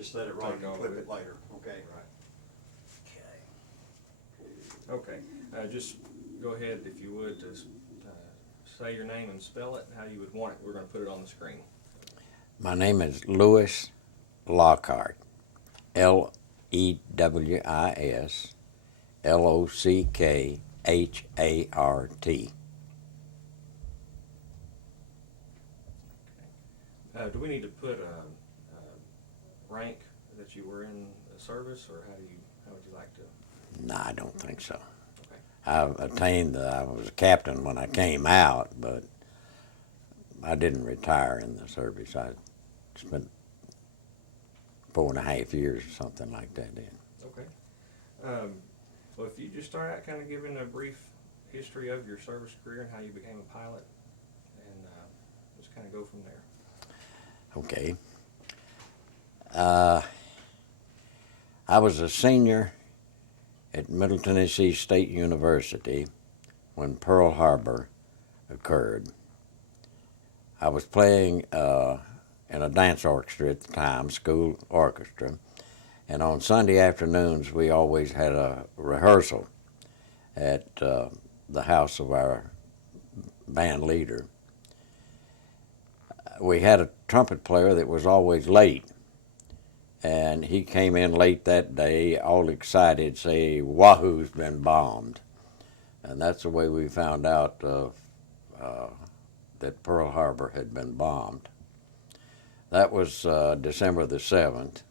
Just let it run Take and all flip of it it. later, okay? Right. Okay, just go ahead, if you would, to say your name and spell it how you would want it. We're going to put it on the screen. My name is Lewis Lockhart, Lewis Lockhart. Do we need to put a rank that you were in the service, or how would you like to? No, I don't think so. Okay. I was a captain when I came out, but I didn't retire in the service. I spent 4.5 years or something like that in. Okay. Well, if you just start out kind of giving a brief history of your service career and how you became a pilot, and just kind of go from there. Okay. I was a senior at Middle Tennessee State University when Pearl Harbor occurred. I was playing in a dance orchestra at the time, school orchestra, and on Sunday afternoons we always had a rehearsal at the house of our band leader. We had a trumpet player that was always late, and he came in late that day, all excited, say, "Wahoo's been bombed." And that's the way we found out that Pearl Harbor had been bombed. That was December the 7th.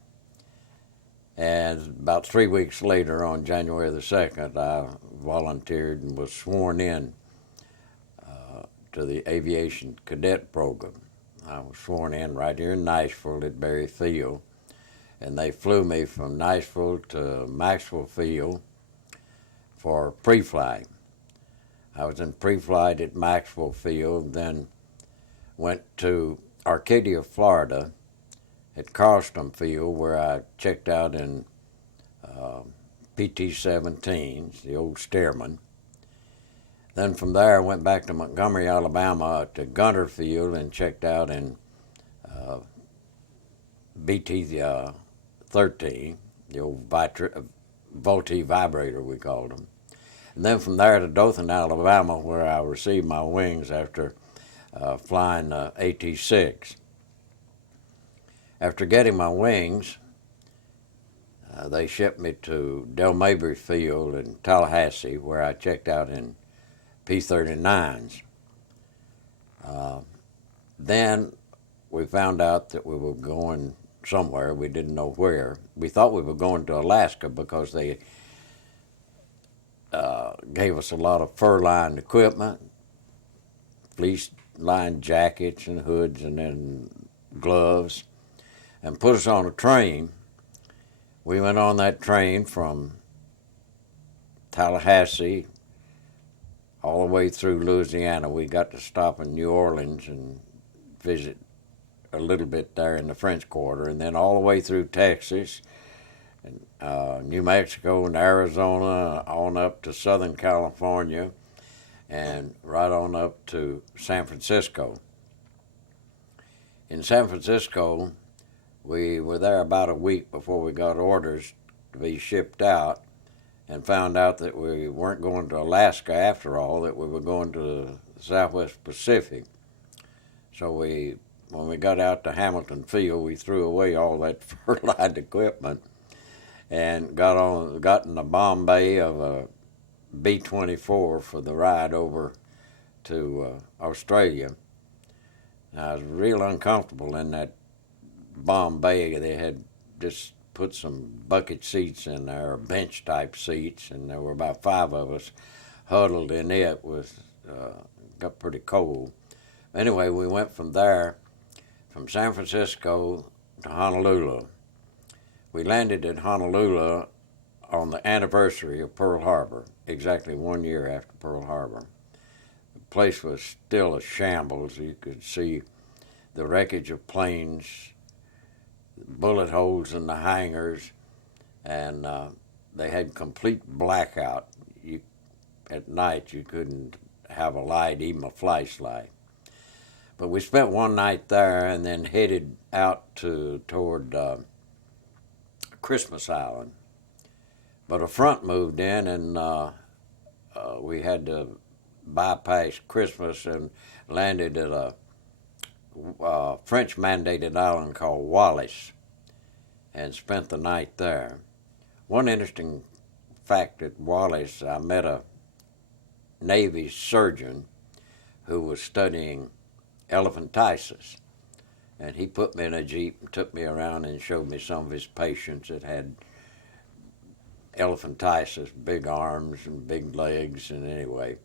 And about 3 weeks later, on January the 2nd, I volunteered and was sworn in to the aviation cadet program. I was sworn in right here in Nashville at Berry Field, and they flew me from Nashville to Maxwell Field for pre-flight. I was in pre-flight at Maxwell Field, then went to Arcadia, Florida at Carlston Field, where I checked out in PT-17s, the old Stearman. Then from there I went back to Montgomery, Alabama to Gunter Field and checked out in BT-13, the old Volti vibrator we called them. And then from there to Dothan, Alabama, where I received my wings after flying AT-6. After getting my wings, they shipped me to Del Mabry Field in Tallahassee, where I checked out in P-39s. Then we found out that we were going somewhere. We didn't know where. We thought we were going to Alaska because they gave us a lot of fur-lined equipment, fleece-lined jackets and hoods and then gloves, and put us on a train. We went on that train from Tallahassee all the way through Louisiana. We got to stop in New Orleans and visit a little bit there in the French Quarter, and then all the way through Texas, and New Mexico and Arizona, on up to Southern California, and right on up to San Francisco. In San Francisco, we were there about a week before we got orders to be shipped out, and found out that we weren't going to Alaska after all, that we were going to the Southwest Pacific. So when we got out to Hamilton Field, we threw away all that fur-lined equipment and got in the bomb bay of a B-24 for the ride over to Australia. And I was real uncomfortable in that bomb bay. They had just put some bucket seats in there, or bench-type seats, and there were about 5 of us huddled in it. Got pretty cold. Anyway, we went from there, from San Francisco to Honolulu. We landed at Honolulu on the anniversary of Pearl Harbor, exactly 1 year after Pearl Harbor. The place was still a shambles. You could see the wreckage of planes, bullet holes in the hangars, and they had complete blackout. At night you couldn't have a light, even a flashlight. But we spent one night there and then headed out toward Christmas Island. But a front moved in, and we had to bypass Christmas and landed at a French-mandated island called Wallis and spent the night there. One interesting fact at Wallis, I met a Navy surgeon who was studying elephantiasis. And he put me in a Jeep and took me around and showed me some of his patients that had elephantiasis, big arms and big legs, and anyway.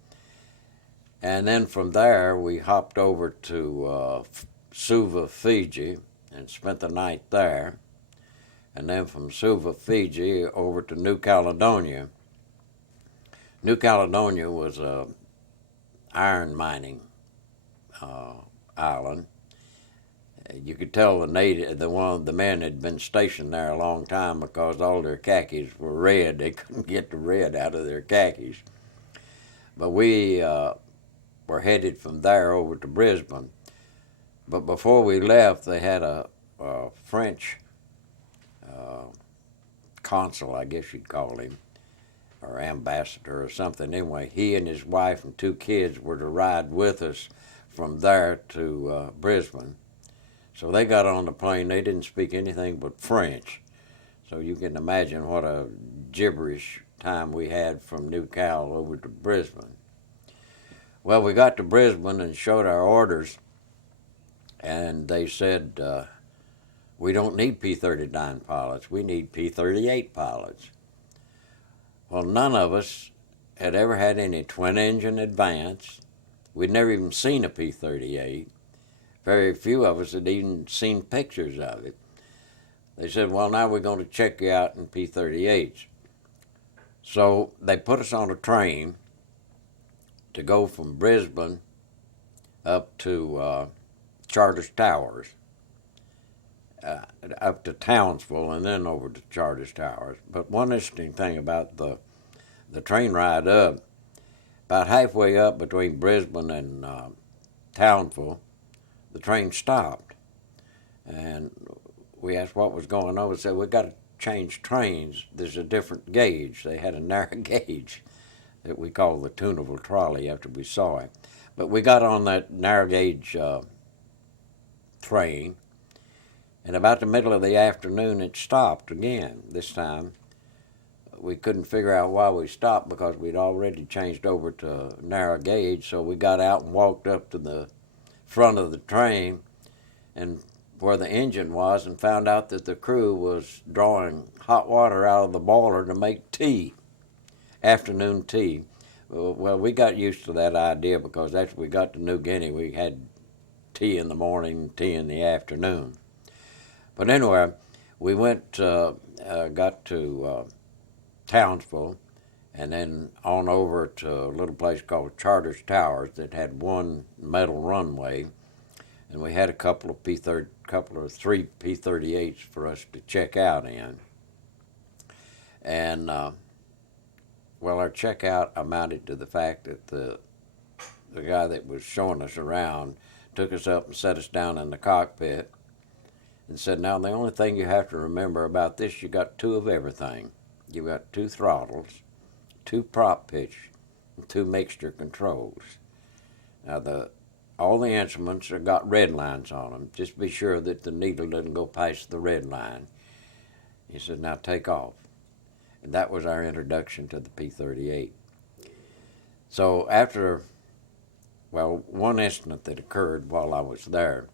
And then from there, we hopped over to Suva, Fiji, and spent the night there. And then from Suva, Fiji, over to New Caledonia. New Caledonia was a iron mining island. You could tell the men had been stationed there a long time because all their khakis were red. They couldn't get the red out of their khakis. But we were headed from there over to Brisbane. But before we left, they had a French consul, I guess you'd call him, or ambassador or something. Anyway, he and his wife and 2 kids were to ride with us from there to Brisbane. So they got on the plane. They didn't speak anything but French. So you can imagine what a gibberish time we had from New Cal over to Brisbane. Well, we got to Brisbane and showed our orders, and they said, we don't need P-39 pilots. We need P-38 pilots. Well, none of us had ever had any twin-engine advance. We'd never even seen a P-38. Very few of us had even seen pictures of it. They said, well, now we're going to check you out in P-38s. So they put us on a train to go from Brisbane up to Charters Towers, up to Townsville, and then over to Charters Towers. But one interesting thing about the train ride up, about halfway up between Brisbane and Townsville, the train stopped. And we asked what was going on. We said, we've got to change trains. There's a different gauge. They had a narrow gauge that we called the tunable trolley after we saw it. But we got on that narrow gauge train, and about the middle of the afternoon it stopped again. This time we couldn't figure out why we stopped because we'd already changed over to narrow gauge, so we got out and walked up to the front of the train and where the engine was and found out that the crew was drawing hot water out of the boiler to make tea, afternoon tea. Well, we got used to that idea because after we got to New Guinea, we had tea in the morning, tea in the afternoon. But anyway, we went, got to Townsville, and then on over to a little place called Charters Towers that had one metal runway, and we had a couple of 3 P-38s for us to check out in. And well, our checkout amounted to the fact that the guy that was showing us around took us up and set us down in the cockpit and said, now the only thing you have to remember about this, you got 2 of everything. You got 2 throttles, 2 prop pitch, and 2 mixture controls. Now all the instruments have got red lines on them. Just be sure that the needle doesn't go past the red line. He said, now take off. And that was our introduction to the P-38. So after, well, one incident that occurred while I was there,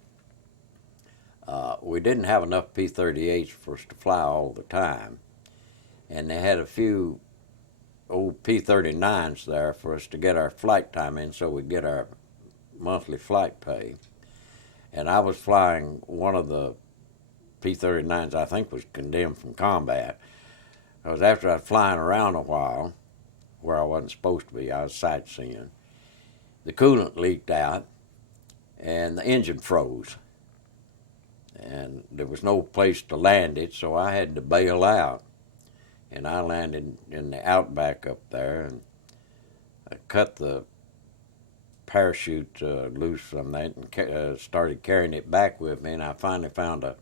we didn't have enough P-38s for us to fly all the time. And they had a few old P-39s there for us to get our flight time in so we'd get our monthly flight pay. And I was flying one of the P-39s I think was condemned from combat. Because after I was flying around a while, where I wasn't supposed to be, I was sightseeing, the coolant leaked out and the engine froze. And there was no place to land it, so I had to bail out. And I landed in the outback up there, and I cut the parachute loose from that and started carrying it back with me, and I finally found a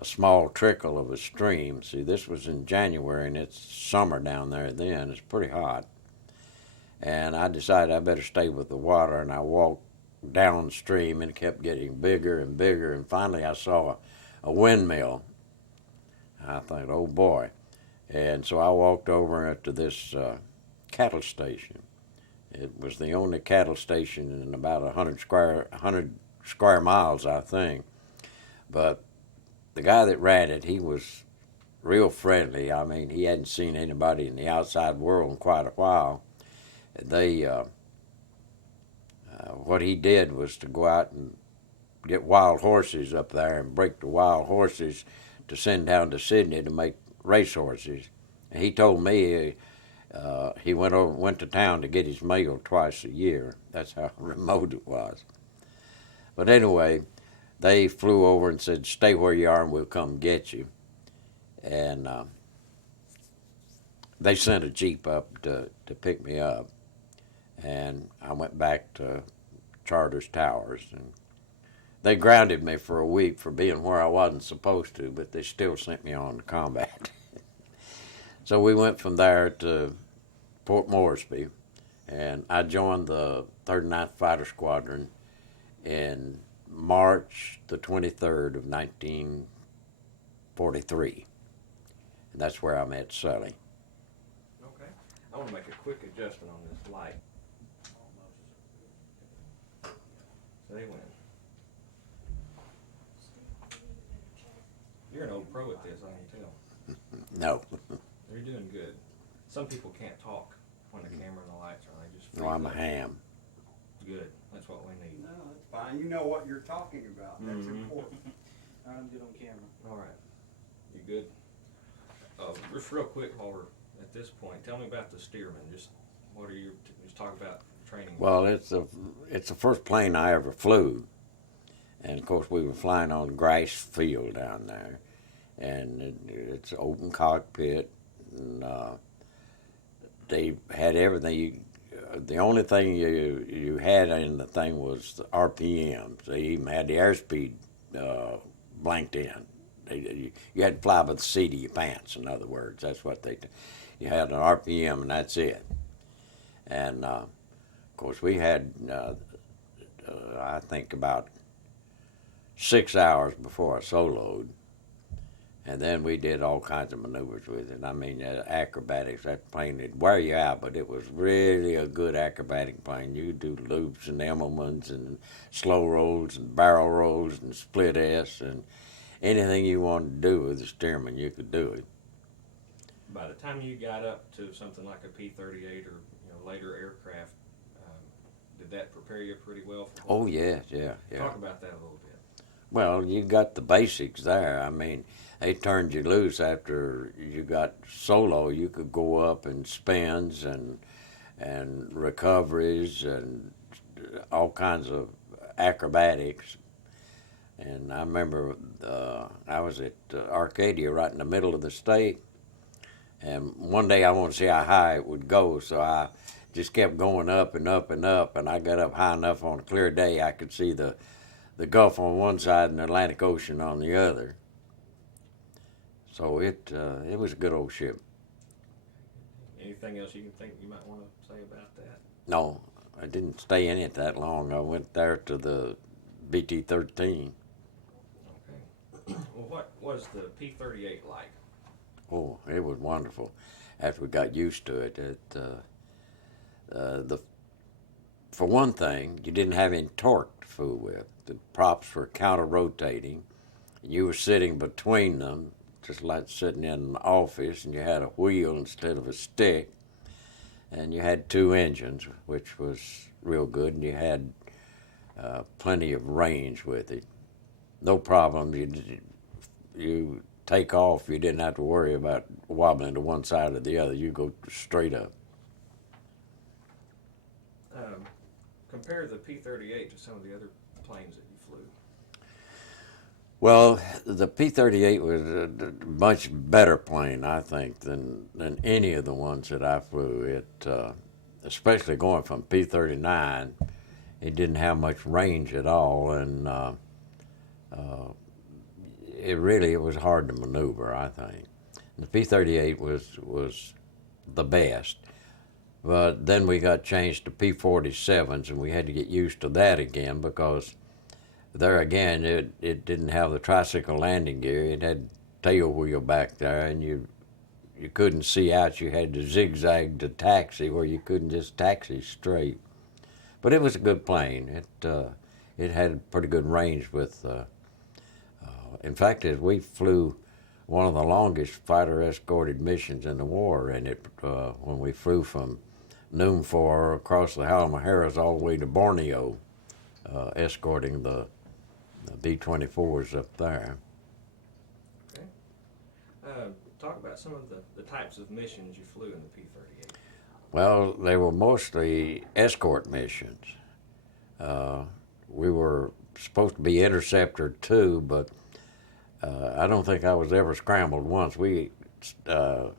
a small trickle of a stream. See, this was in January, and it's summer down there then. It's pretty hot. And I decided I better stay with the water, and I walked downstream, and it kept getting bigger and bigger, and finally I saw a windmill. I thought, oh boy. And so I walked over to this cattle station. It was the only cattle station in about 100 square miles, I think. But the guy that ran it, he was real friendly. I mean, he hadn't seen anybody in the outside world in quite a while. They, what he did was to go out and get wild horses up there and break the wild horses to send down to Sydney to make race horses. And he told me he went to town to get his mail twice a year. That's how remote it was. But anyway, they flew over and said, "Stay where you are and we'll come get you." And they sent a Jeep up to pick me up. And I went back to Charters Towers. And they grounded me for a week for being where I wasn't supposed to, but they still sent me on to combat. So we went from there to Port Moresby, and I joined the 39th Fighter Squadron in March the 23rd of 1943. And that's where I met Sully. Okay. I want to make a quick adjustment on this light. Say when. You're an old pro at this, I can tell. No. You're doing good. Some people can't talk when the camera and the lights are on. They just No, I'm a ham. Good. That's what we need. No, that's fine. You know what you're talking about. That's Mhm. important. I'm good on camera. All right. You good? Just real quick while we're at this point, tell me about the Stearman. Just what are you? Just talk about training. Well, it's the first plane I ever flew, and of course we were flying on grass field down there, and it's an open cockpit, and they had everything. The only thing you had in the thing was the RPMs. They even had the airspeed blanked in. You had to fly by the seat of your pants. In other words, that's what you had an RPM, and that's it. And of course, we had I think about 6 hours before I soloed. And then we did all kinds of maneuvers with it. I mean, acrobatics, that plane would wear you out, but it was really a good acrobatic plane. You could do loops and Immelmans and slow rolls and barrel rolls and split S and anything you wanted to do with the Stearman, you could do it. By the time you got up to something like a P-38 or later aircraft, did that prepare you pretty well for? Oh, yeah. Talk about that a little bit. Well, you got the basics there. I mean, they turned you loose after you got solo. You could go up and spins and recoveries and all kinds of acrobatics. And I remember I was at Arcadia right in the middle of the state, and one day I wanted to see how high it would go, so I just kept going up and up and up, and I got up high enough on a clear day I could see the Gulf on one side and the Atlantic Ocean on the other. So it was a good old ship. Anything else you can think you might want to say about that? No, I didn't stay in it that long. I went there to the BT-13. Okay. Well, what was the P-38 like? Oh, it was wonderful. After we got used to it, for one thing, you didn't have any torque to fool with. The props were counter-rotating. You were sitting between them, just like sitting in an office, and you had a wheel instead of a stick. And you had 2 engines, which was real good, and you had plenty of range with it. No problem. You take off, you didn't have to worry about wobbling to one side or the other. You go straight up. Compare the P-38 to some of the other planes that you flew. Well, the P-38 was a much better plane, I think, than any of the ones that I flew. It, especially going from P-39, it didn't have much range at all, and it was hard to maneuver, I think. The P-38 was the best. But then we got changed to P-47s, and we had to get used to that again because there again, it didn't have the tricycle landing gear. It had tail wheel back there, and you couldn't see out. You had to zigzag to taxi where you couldn't just taxi straight. But it was a good plane. It had pretty good range with. In fact, as we flew one of the longest fighter escorted missions in the war, and when we flew from Noonfor across the Halmaheras all the way to Borneo, escorting the B-24s up there. Okay. Talk about some of the types of missions you flew in the P-38. Well, they were mostly escort missions. We were supposed to be interceptor too, but I don't think I was ever scrambled once. We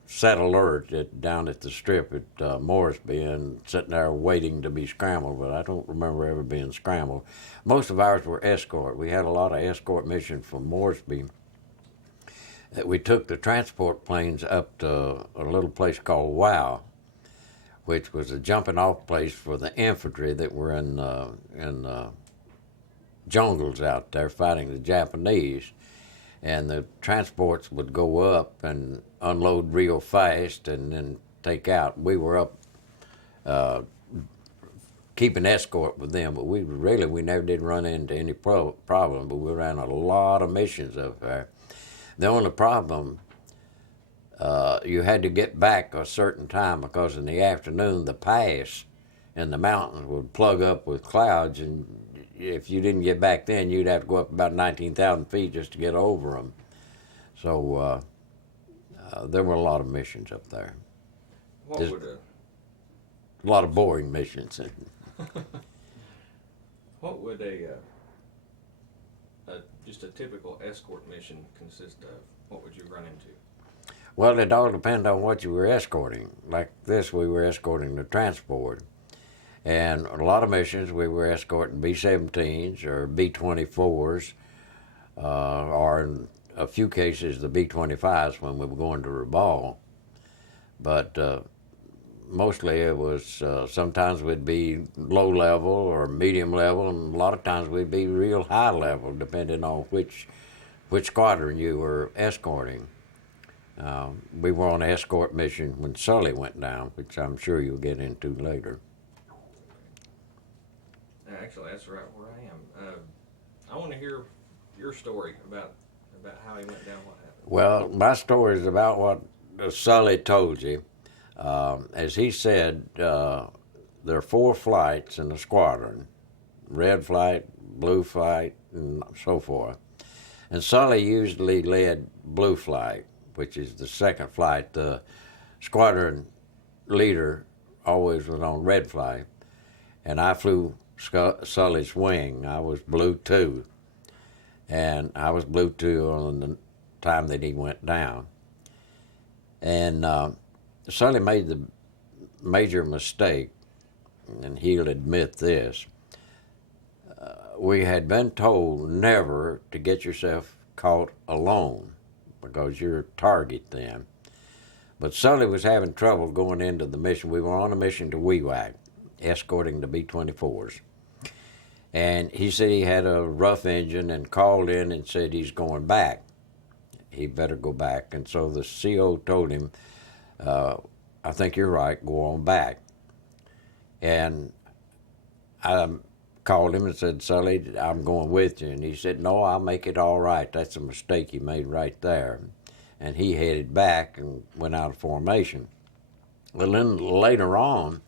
set alert down at the strip at Moresby and sitting there waiting to be scrambled, but I don't remember ever being scrambled. Most of ours were escort. We had a lot of escort missions from Moresby. We took the transport planes up to a little place called Wow, which was a jumping off place for the infantry that were in jungles out there fighting the Japanese. And the transports would go up and unload real fast and then take out. We were up keeping escort with them, but we never did run into any problem, but we ran a lot of missions up there. The only problem, you had to get back a certain time because in the afternoon the pass in the mountains would plug up with clouds, and if you didn't get back then, you'd have to go up about 19,000 feet just to get over them. So there were a lot of missions up there. A lot of boring missions. What would just a typical escort mission consist of? What would you run into? Well, it all depends on what you were escorting. Like this, we were escorting the transport. And a lot of missions, we were escorting B-17s or B-24s, or in a few cases, the B-25s when we were going to Rabaul. But mostly it was, sometimes we'd be low level or medium level, and a lot of times we'd be real high level, depending on which squadron you were escorting. We were on an escort mission when Sully went down, which I'm sure you'll get into later. Actually, that's right where I am. I want to hear your story about how he went down, what happened. Well, my story is about what Sully told you. As he said, there are 4 flights in the squadron, red flight, blue flight, and so forth. And Sully usually led blue flight, which is the second flight. The squadron leader always was on red flight, and I flew Sully's wing. I was blue 2, and I was blue 2 on the time that he went down. And Sully made the major mistake, and he'll admit this. We had been told never to get yourself caught alone because you're a target then. But Sully was having trouble going into the mission. We were on a mission to Wewak, escorting the B-24s. And he said he had a rough engine and called in and said he's going back. He better go back. And so the CO told him, I think you're right, go on back. And I called him and said, Sully, I'm going with you. And he said, no, I'll make it all right. That's a mistake you made right there. And he headed back and went out of formation. Well, then later on,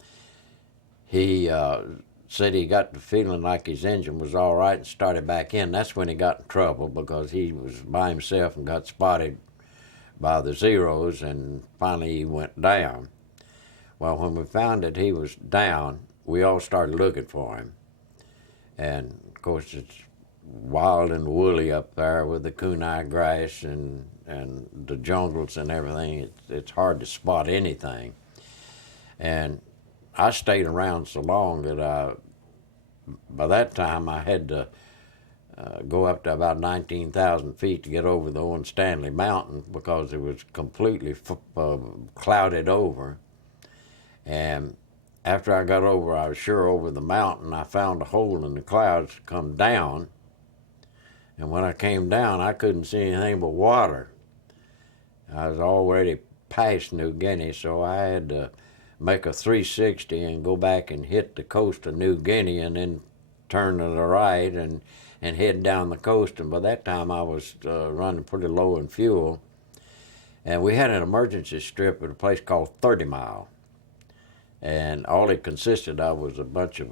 he said he got the feeling like his engine was all right and started back in. That's when he got in trouble because he was by himself and got spotted by the Zeros, and finally he went down. Well, when we found that he was down, we all started looking for him. And, of course, it's wild and woolly up there with the kunai grass and the jungles and everything. It's hard to spot anything. And I stayed around so long that by that time I had to go up to about 19,000 feet to get over the Owen Stanley Mountain because it was completely clouded over. And after I got over, I was sure over the mountain, I found a hole in the clouds to come down. And when I came down, I couldn't see anything but water. I was already past New Guinea, so I had to make a 360 and go back and hit the coast of New Guinea and then turn to the right and head down the coast. And by that time, I was running pretty low in fuel. And we had an emergency strip at a place called 30 Mile. And all it consisted of was a bunch of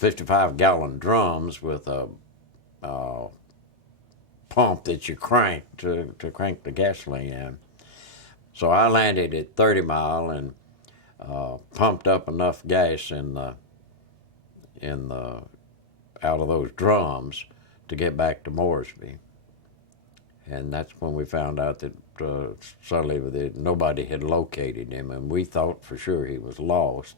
55-gallon drums with a pump that you crank to crank the gasoline in. So I landed at 30 Mile and pumped up enough gas in the out of those drums to get back to Moresby. And that's when we found out that suddenly that nobody had located him, and we thought for sure he was lost.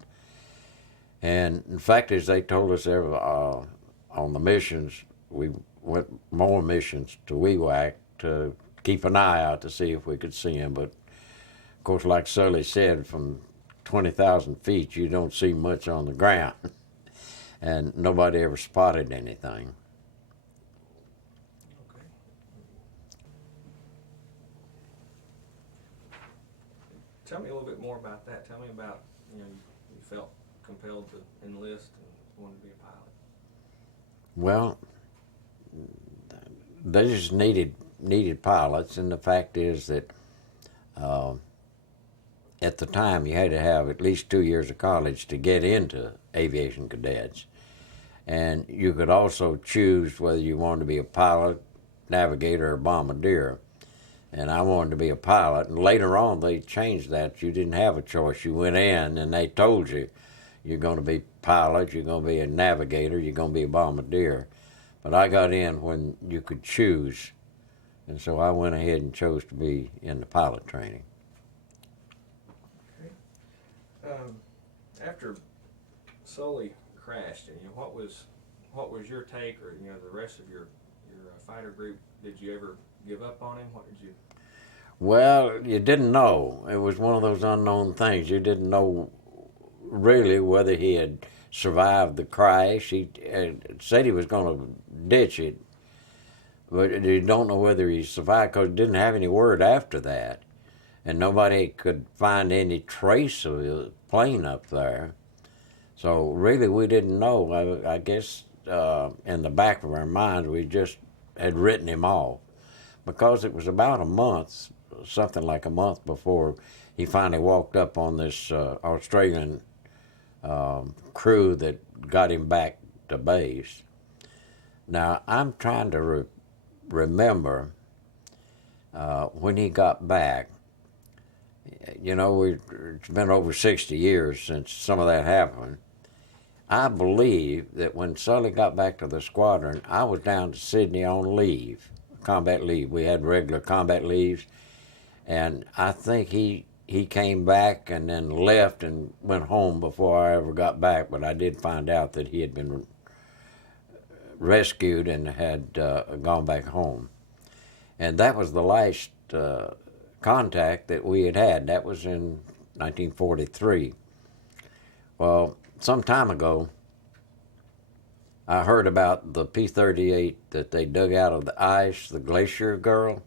And in fact, as they told us on the missions, we went more missions to Weewak to keep an eye out to see if we could see him. But of course, like Sully said, from 20,000 feet, you don't see much on the ground. And nobody ever spotted anything. Okay. Tell me a little bit more about that. Tell me about, you felt compelled to enlist and wanted to be a pilot. Well, they just needed pilots, and the fact is that at the time you had to have at least 2 years of college to get into aviation cadets. And you could also choose whether you wanted to be a pilot, navigator, or bombardier. And I wanted to be a pilot, and later on they changed that. You didn't have a choice. You went in and they told you, you're going to be a pilot, you're going to be a navigator, you're going to be a bombardier. But I got in when you could choose, and so I went ahead and chose to be in the pilot training. Okay. After Sully crashed, and what was your take, or the rest of your fighter group? Did you ever give up on him? What did you? Well, you didn't know. It was one of those unknown things. You didn't know really whether he had survived the crash. He said he was going to ditch it, but you don't know whether he survived because he didn't have any word after that, and nobody could find any trace of the plane up there. So really, we didn't know. I guess in the back of our minds, we just had written him off because it was about a month, something like a month before he finally walked up on this Australian crew that got him back to base. Now, I'm trying to remember when he got back. It's been over 60 years since some of that happened. I believe that when Sully got back to the squadron, I was down to Sydney on leave, combat leave. We had regular combat leaves, and I think he came back and then left and went home before I ever got back, but I did find out that he had been rescued and had gone back home. And that was the last contact that we had. That was in 1943. Well, some time ago, I heard about the P-38 that they dug out of the ice, the Glacier Girl,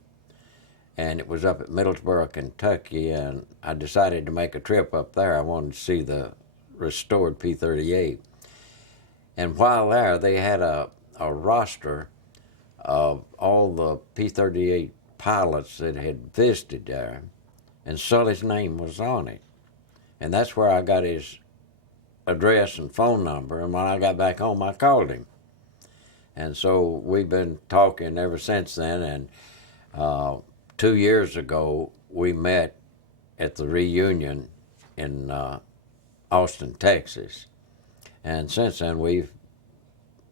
and it was up at Middlesboro, Kentucky, and I decided to make a trip up there. I wanted to see the restored P-38. And while there, they had a roster of all the P-38 pilots that had visited there, and Sully's name was on it. And that's where I got his address and phone number, and when I got back home, I called him. And so we've been talking ever since then, and 2 years ago, we met at the reunion in Austin, Texas. And since then, we've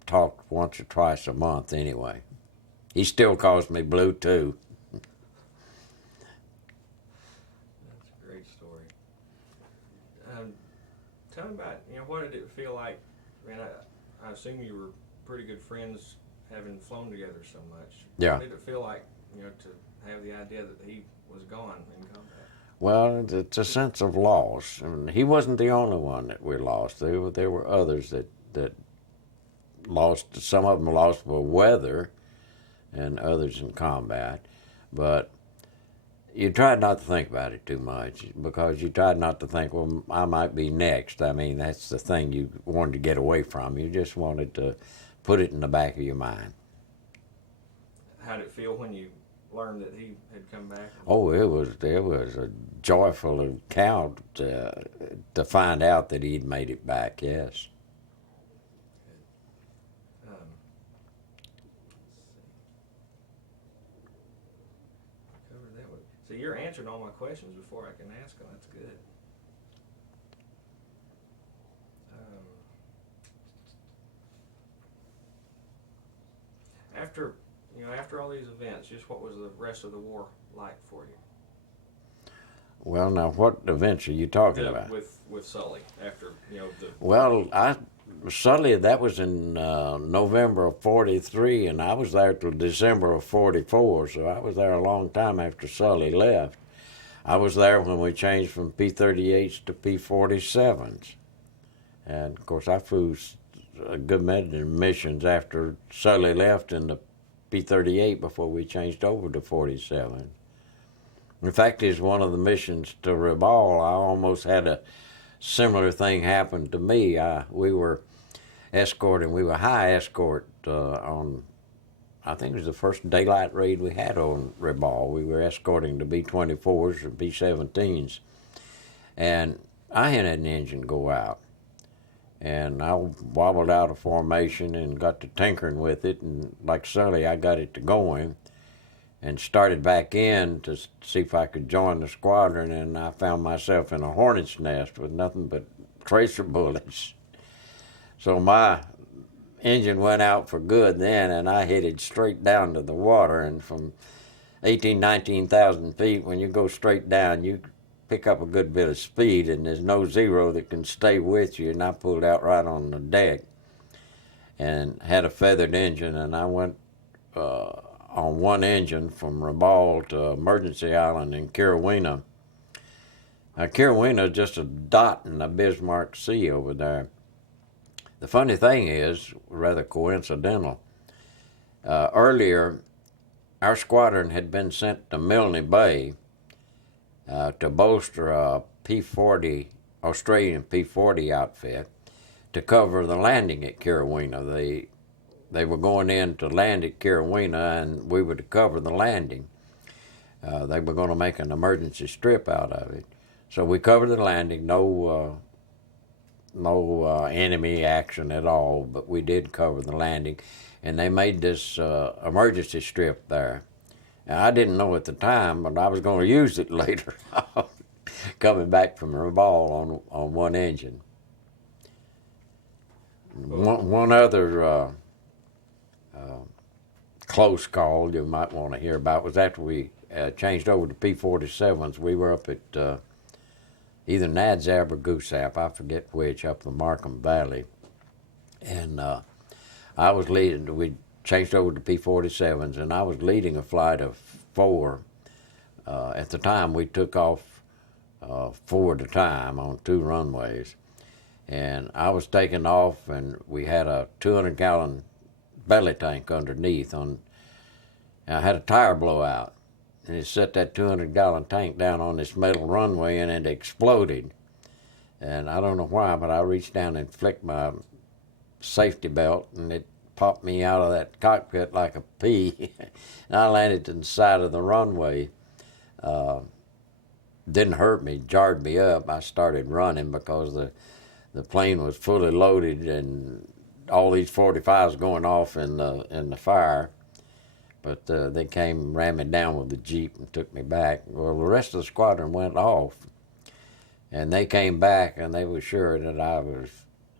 talked once or twice a month anyway. He still calls me Blue, too. That's a great story. Tell me about, what did it feel like? I mean, I assume you were pretty good friends having flown together so much. Yeah. What did it feel like, to have the idea that he was gone in combat? Well, it's a sense of loss. I mean, he wasn't the only one that we lost. There were others that lost. Some of them lost by weather, and others in combat. But you tried not to think about it too much, because you tried not to think, well, I might be next. I mean, that's the thing you wanted to get away from. You just wanted to put it in the back of your mind. How did it feel when you learned that he had come back? Oh, it was a joyful account to find out that he'd made it back. Yes. Covered that one. So you're answering all my questions before I can ask them. That's good. After all these events, just what was the rest of the war like for you? Well, now, what events are you talking about? With Sully, after, Well, Sully, that was in November of 43, and I was there till December of 44, so I was there a long time after Sully left. I was there when we changed from P-38s to P-47s. And, of course, I flew a good many missions after Sully left in the P-38 before we changed over to 47. In fact, it's one of the missions to Rabaul. I almost had a similar thing happen to me. We were escorting, we were high escort on, I think it was the first daylight raid we had on Rabaul. We were escorting the B-24s or B-17s. And I had an engine go out. And I wobbled out of formation and got to tinkering with it, and like Sully, I got it to going and started back in to see if I could join the squadron, and I found myself in a hornet's nest with nothing but tracer bullets. So my engine went out for good then, and I headed straight down to the water, and from 19,000 feet, when you go straight down, you pick up a good bit of speed, and there's no zero that can stay with you, and I pulled out right on the deck and had a feathered engine, and I went on one engine from Rabaul to Emergency Island in Carolina. Carolina is just a dot in the Bismarck Sea over there. The funny thing is, rather coincidental, earlier our squadron had been sent to Milne Bay to bolster a P-40, Australian P-40 outfit to cover the landing at Carolina. They were going in to land at Carolina, and we were to cover the landing. They were going to make an emergency strip out of it. So we covered the landing, no enemy action at all, but we did cover the landing, and they made this emergency strip there. Now, I didn't know at the time, but I was going to use it later, coming back from Rabaul on one engine. One other close call you might want to hear about was after we changed over to P-47s. We were up at either Nadzab or Gusap, I forget which, up the Markham Valley. And I was leading, we changed over to P-47s, and I was leading a flight of 4. At the time, we took off 4 at a time on 2 runways. And I was taking off, and we had a 200-gallon belly tank underneath. I had a tire blowout, and it set that 200-gallon tank down on this metal runway, and it exploded. And I don't know why, but I reached down and flicked my safety belt, and it popped me out of that cockpit like a pea. And I landed to the side of the runway. Didn't hurt me, jarred me up. I started running because the plane was fully loaded, and all these 45s going off in the fire. But they came, ran me down with the Jeep and took me back. Well, the rest of the squadron went off, and they came back, and they were sure that I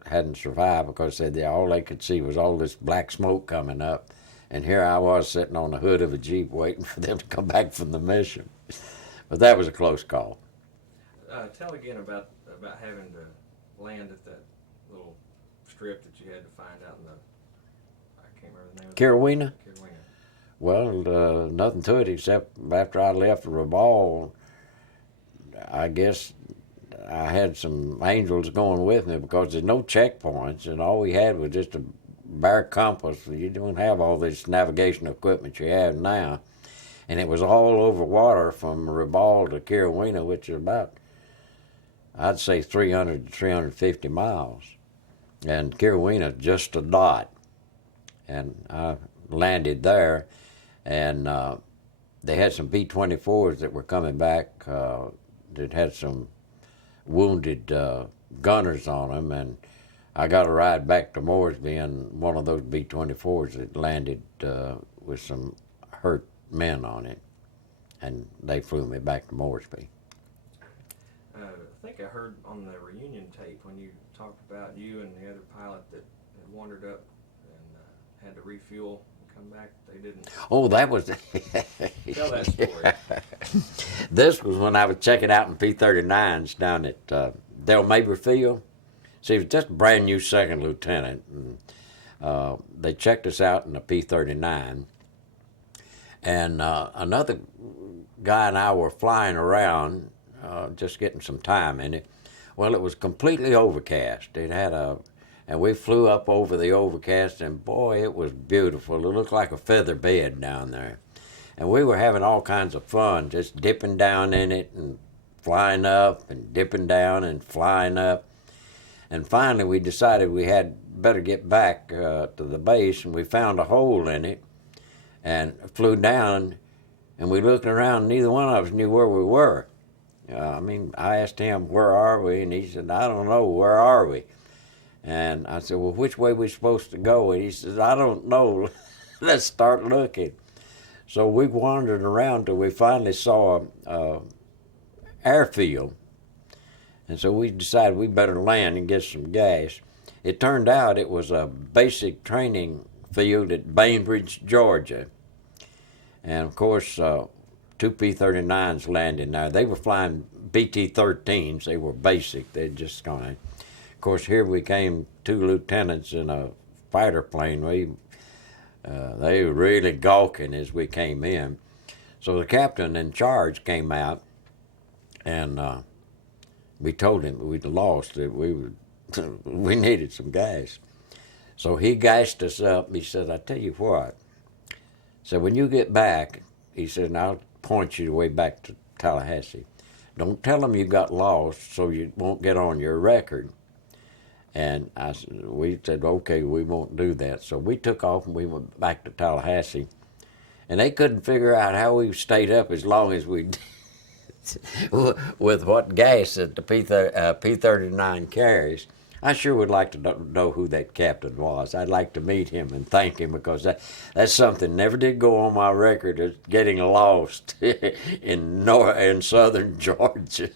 hadn't survived, because they said all they could see was all this black smoke coming up, and here I was sitting on the hood of a Jeep waiting for them to come back from the mission. But that was a close call. Tell again about having to land at that little strip that you had to find out in the, I can't remember the name of Carolina? Carolina. Well, nothing to it except after I left the Revolve, I guess I had some angels going with me because there's no checkpoints, and all we had was just a bare compass. You don't have all this navigation equipment you have now. And it was all over water from Revolve to Carolina, which is about, I'd say, 300 to 350 miles. And Carolina, just a dot. And I landed there, and they had some B-24s that were coming back that had some wounded gunners on them, and I got a ride back to Moresby in one of those B-24s that landed with some hurt men on it, and they flew me back to Moresby. I think I heard on the reunion tape when you talked about you and the other pilot that had wandered up and had to refuel and come back. They didn't. Oh, that was... Tell that story. This was when I was checking out in P-39s down at Del Mabry Field. See, it was just a brand new second lieutenant, and they checked us out in a P-39. And another guy and I were flying around, just getting some time in it. Well, it was completely overcast. It had and we flew up over the overcast, and boy, it was beautiful. It looked like a feather bed down there. And we were having all kinds of fun, just dipping down in it and flying up and dipping down and flying up. And finally, we decided we had better get back to the base, and we found a hole in it and flew down, and we looked around, neither one of us knew where we were. I asked him, where are we? And he said, I don't know, where are we? And I said, well, which way are we supposed to go? And he says, I don't know, let's start looking. So we wandered around till we finally saw a airfield, and so we decided we better land and get some gas. It turned out it was a basic training field at Bainbridge, Georgia. And of course, two P-39s landed there. They were flying BT-13s. They were basic. They'd just gone. Of course, here we came, two lieutenants in a fighter plane. They were really gawking as we came in. So the captain in charge came out, and we told him we'd lost, that we needed some gas. So he gassed us up. He said, I tell you what. So when you get back, he said, and I'll point you the way back to Tallahassee. Don't tell them you got lost so you won't get on your record. And we said, okay, we won't do that. So we took off and we went back to Tallahassee. And they couldn't figure out how we stayed up as long as we did with what gas that the P-39 carries. I sure would like to know who that captain was. I'd like to meet him and thank him, because that's something never did go on my record, is getting lost in southern Georgia.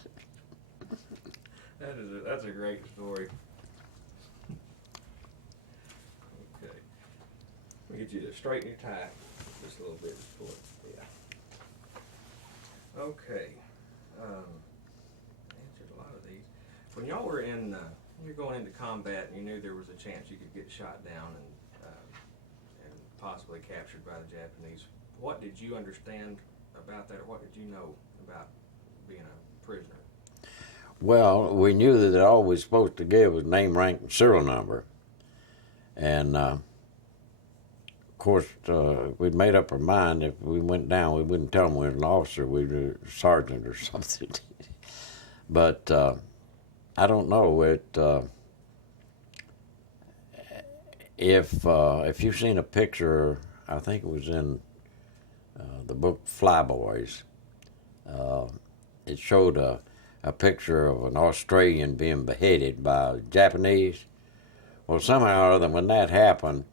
That's a great story. Okay. Let me get you to straighten your tie just a little bit before. Yeah. Okay. Answered a lot of these. When y'all were you're going into combat and you knew there was a chance you could get shot down and possibly captured by the Japanese, what did you understand about that, or what did you know about being a prisoner? Well, we knew that all we were supposed to give was name, rank, and serial number. And, of course, we'd made up our mind if we went down, we wouldn't tell them we were an officer, we were a sergeant or something. But I don't know. If you've seen a picture, I think it was in the book Flyboys, it showed a picture of an Australian being beheaded by Japanese. Well, somehow or other, when that happened,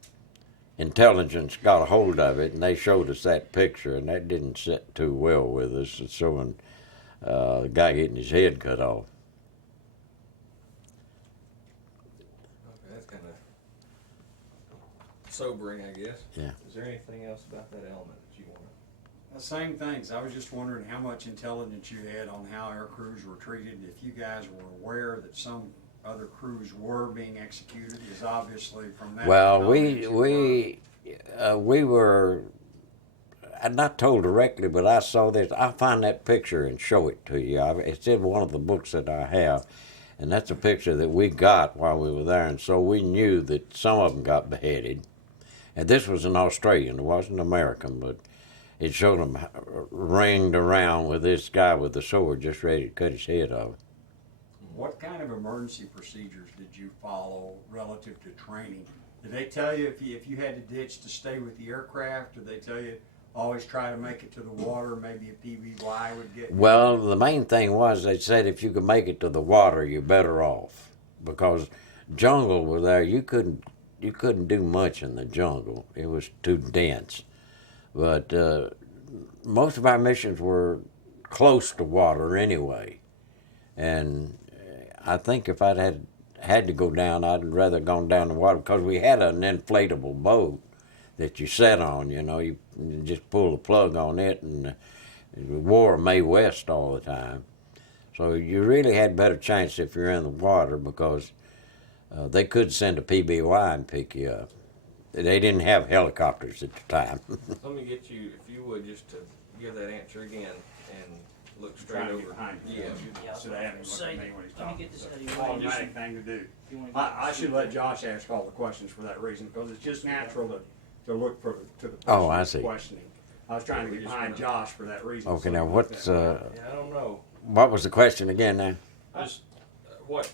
intelligence got a hold of it, and they showed us that picture, and that didn't sit too well with us. It's showing the guy getting his head cut off. Okay, that's kind of sobering, I guess. Yeah. Is there anything else about that element that you want to? The same things. I was just wondering how much intelligence you had on how our crews were treated. If you guys were aware that some other crews were being executed, is obviously from that. Well, knowledge you we were not told directly, but I saw this. I'll find that picture and show it to you. It's in one of the books that I have, and that's a picture that we got while we were there, and so we knew that some of them got beheaded. And this was an Australian, it wasn't American, but it showed him ringed around with this guy with the sword just ready to cut his head off. What kind of emergency procedures did you follow relative to training? Did they tell you if you had to ditch to stay with the aircraft? Did they tell you always try to make it to the water? Maybe a PBY would get you? Well, the main thing was they said if you could make it to the water, you're better off, because jungle was there. You couldn't do much in the jungle. It was too dense. But most of our missions were close to water anyway, and I think if I'd had to go down, I'd rather gone down the water, because we had an inflatable boat that you sat on. You just pull the plug on it, and we wore Mae West all the time. So you really had better chance if you're in the water, because they could send a PBY and pick you up. They didn't have helicopters at the time. Let me get you, if you would, just to give that answer again and look straight Trying to over. get behind you. Yeah. So they haven't looked at me when he's Let me talking. get this So out of your way. automatic thing to do. You wanna I get- should let Josh ask all the questions for that reason, because it's just natural to look to the person Oh, I that's see. questioning. I was trying to get behind Josh for that reason. Okay, so now he what's looked at me. Yeah, I don't know. what was the question again now? Just what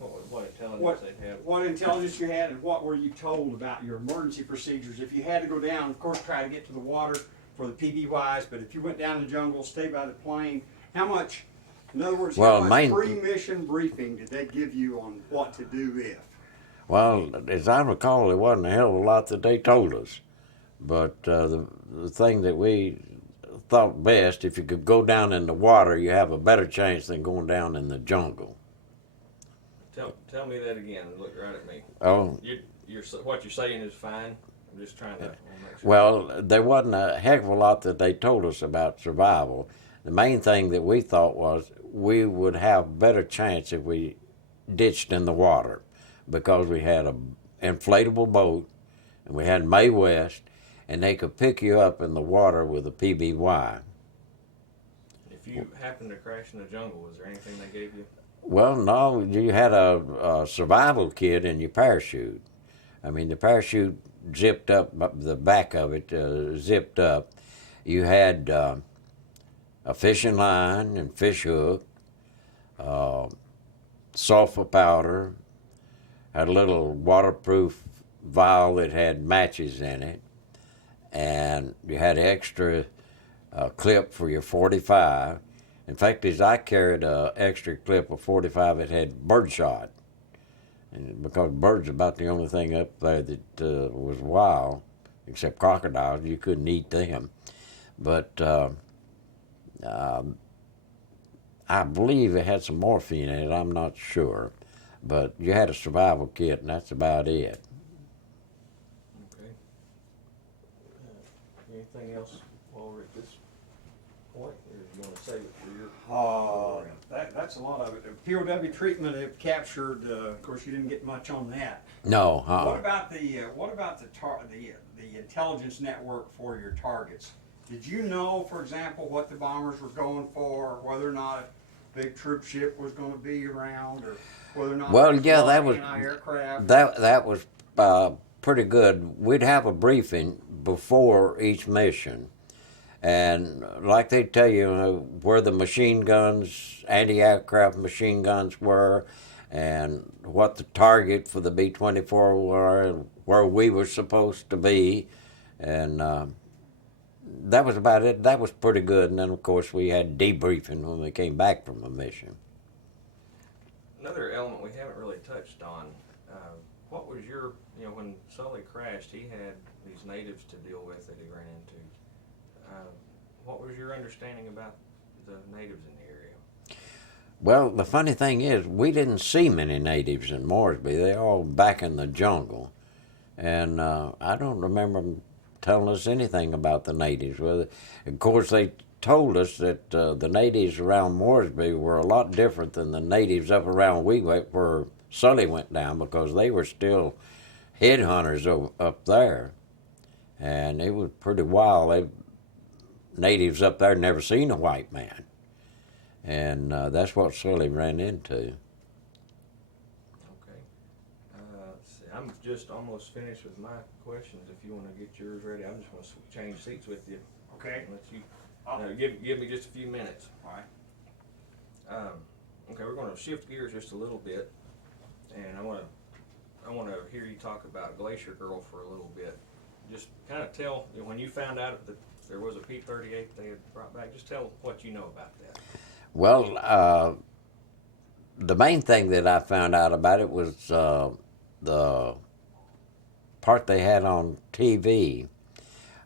intelligence What, they have. what intelligence you had, and what were you told about your emergency procedures? If you had to go down, of course, try to get to the water for the PBYs, but if you went down in the jungle, stay by the plane, how much, in other words, Well, how much main- pre-mission briefing did they give you on what to do if? Well, as I recall, there wasn't a hell of a lot that they told us. But the thing that we thought best, if you could go down in the water, you have a better chance than going down in the jungle. Tell me that again and look right at me. Oh, What you're saying is fine. I'm just trying to make sure. well, there wasn't a heck of a lot that they told us about survival. The main thing that we thought was we would have better chance if we ditched in the water, because we had an inflatable boat and we had Mae West, and they could pick you up in the water with a PBY. If you happen to crash in the jungle, was there anything they gave you? Well, no, you had a survival kit in your parachute. I mean, the parachute zipped up, the back of it zipped up. You had a fishing line and fish hook, sulfur powder, had a little waterproof vial that had matches in it, and you had extra clip for your 45. In fact, as I carried an extra clip of 45, it had birdshot, and because birds are about the only thing up there that was wild, except crocodiles. You couldn't eat them, but I believe it had some morphine in it. I'm not sure, but you had a survival kit, and that's about it. Okay. Anything else while we're at this point, or you want to save it for your? That's a lot of it. POW treatment have captured. Of course, you didn't get much on that. No, What about the intelligence network for your targets? Did you know, for example, what the bombers were going for, or whether or not a big troop ship was going to be around, or whether or not Well, they were yeah, that flying was anti-aircraft? that was pretty good. We'd have a briefing before each mission, and like they tell you where the machine guns, anti-aircraft machine guns were, and what the target for the B-24 were, and where we were supposed to be, and that was about it. That was pretty good. And then, of course, we had debriefing when we came back from a mission. Another element we haven't really touched on. What was your, when Sully crashed, he had these natives to deal with that he ran into. What was your understanding about the natives in the area? Well, the funny thing is, we didn't see many natives in Moresby. They're all back in the jungle. And I don't remember them telling us anything about the natives. Well, of course, they told us that the natives around Moresby were a lot different than the natives up around where Sully went down, because they were still headhunters up there. and it was pretty wild. Natives up there never seen a white man, and that's what Sully ran into. Okay. Let's see. I'm just almost finished with my questions. If you want to get yours ready, I'm just going to change seats with you. Okay. And let you give me just a few minutes. All right. Okay, we're going to shift gears just a little bit, and I want to hear you talk about Glacier Girl for a little bit. Just kind of tell, when you found out that there was a P-38 they had brought back, just tell what you know about that. Well, the main thing that I found out about it was the part they had on TV.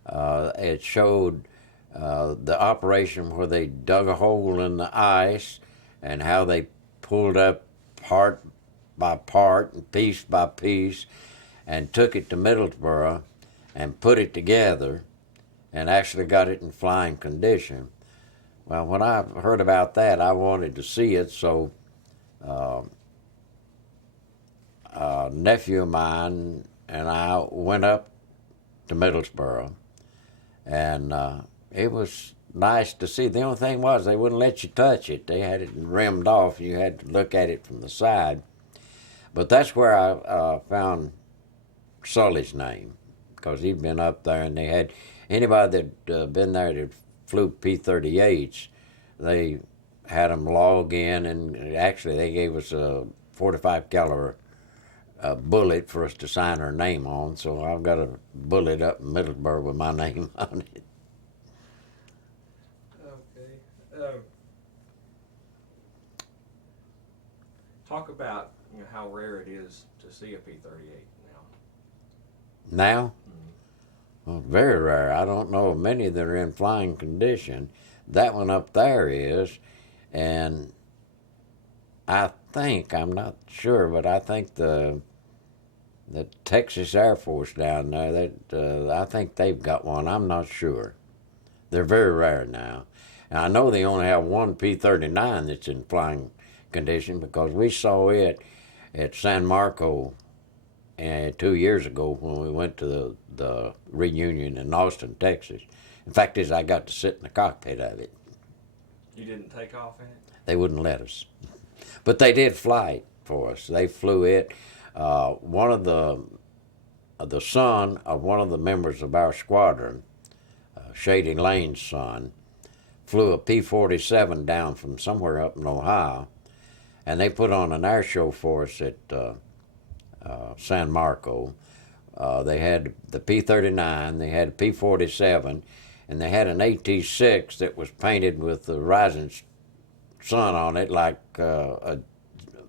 It showed the operation where they dug a hole in the ice and how they pulled up part by part and piece by piece and took it to Middlesbrough and put it together and actually got it in flying condition. Well, when I heard about that, I wanted to see it, so a nephew of mine and I went up to Middlesbrough, and it was nice to see. The only thing was they wouldn't let you touch it. They had it rimmed off. You had to look at it from the side. But that's where I found Sully's name, because he'd been up there, and they had anybody that been there that flew P-38s, they had them log in, and actually they gave us a 45 caliber bullet for us to sign our name on. So I've got a bullet up in Middlesbrough with my name on it. Okay. Talk about how rare it is to see a P-38 now. Now? Well, very rare. I don't know of many that are in flying condition. That one up there is, and I think, I'm not sure, but I think the Texas Air Force down there, that I think they've got one. I'm not sure. They're very rare now. And I know they only have one P-39 that's in flying condition, because we saw it at San Marco 2 years ago when we went to the reunion in Austin, Texas. In fact, I got to sit in the cockpit of it. You didn't take off in it? They wouldn't let us. But they did fly it for us. They flew it. One of the son of one of the members of our squadron, Shady Lane's son, flew a P-47 down from somewhere up in Ohio, and they put on an air show for us at San Marco. They had the P-39, they had a P-47, and they had an AT-6 that was painted with the rising sun on it like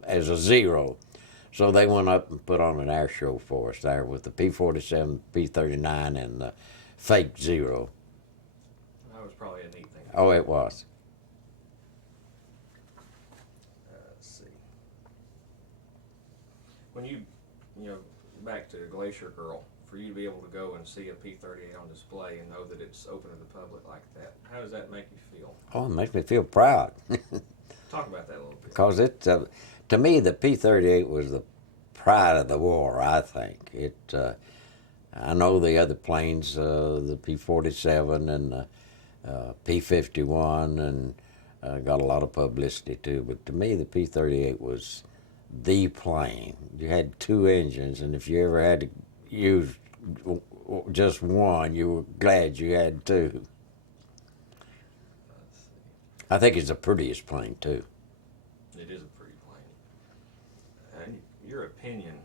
as a zero. So they went up and put on an air show for us there with the P-47, P-39, and the fake zero. That was probably a neat thing. Oh, it was. Let's see. When you back to Glacier Girl, for you to be able to go and see a P-38 on display and know that it's open to the public like that, how does that make you feel? Oh, it makes me feel proud. Talk about that a little bit. Because to me, the P-38 was the pride of the war, I think. I know the other planes, the P-47 and the P-51, and got a lot of publicity too, but to me, the P-38 was the plane. You had two engines, and if you ever had to use just one, you were glad you had two. I think it's the prettiest plane too. It is a pretty plane. And your opinion,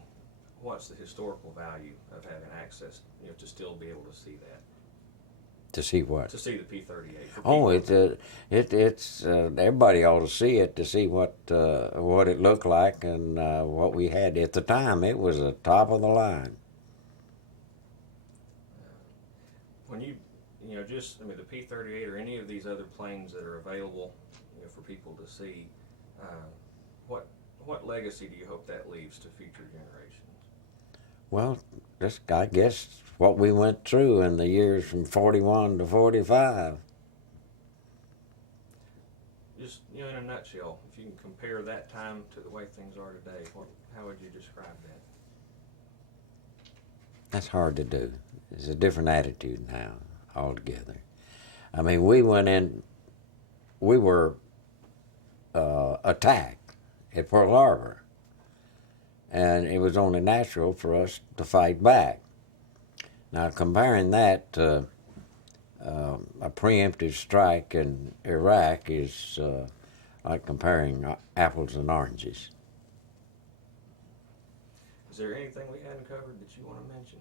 what's the historical value of having access, to still be able to see that? To see what? To see the P-38. Oh, it's everybody ought to see it, to see what it looked like and what we had at the time. It was the top of the line. When the P-38 or any of these other planes that are available, for people to see, what legacy do you hope that leaves to future generations? Well, I guess what we went through in the years from 41 to 45. Just, in a nutshell, if you can compare that time to the way things are today, how would you describe that? That's hard to do. It's a different attitude now altogether. I mean, we went in, we were attacked at Pearl Harbor, and it was only natural for us to fight back. Now, comparing that to a preemptive strike in Iraq is like comparing apples and oranges. Is there anything we hadn't covered that you want to mention?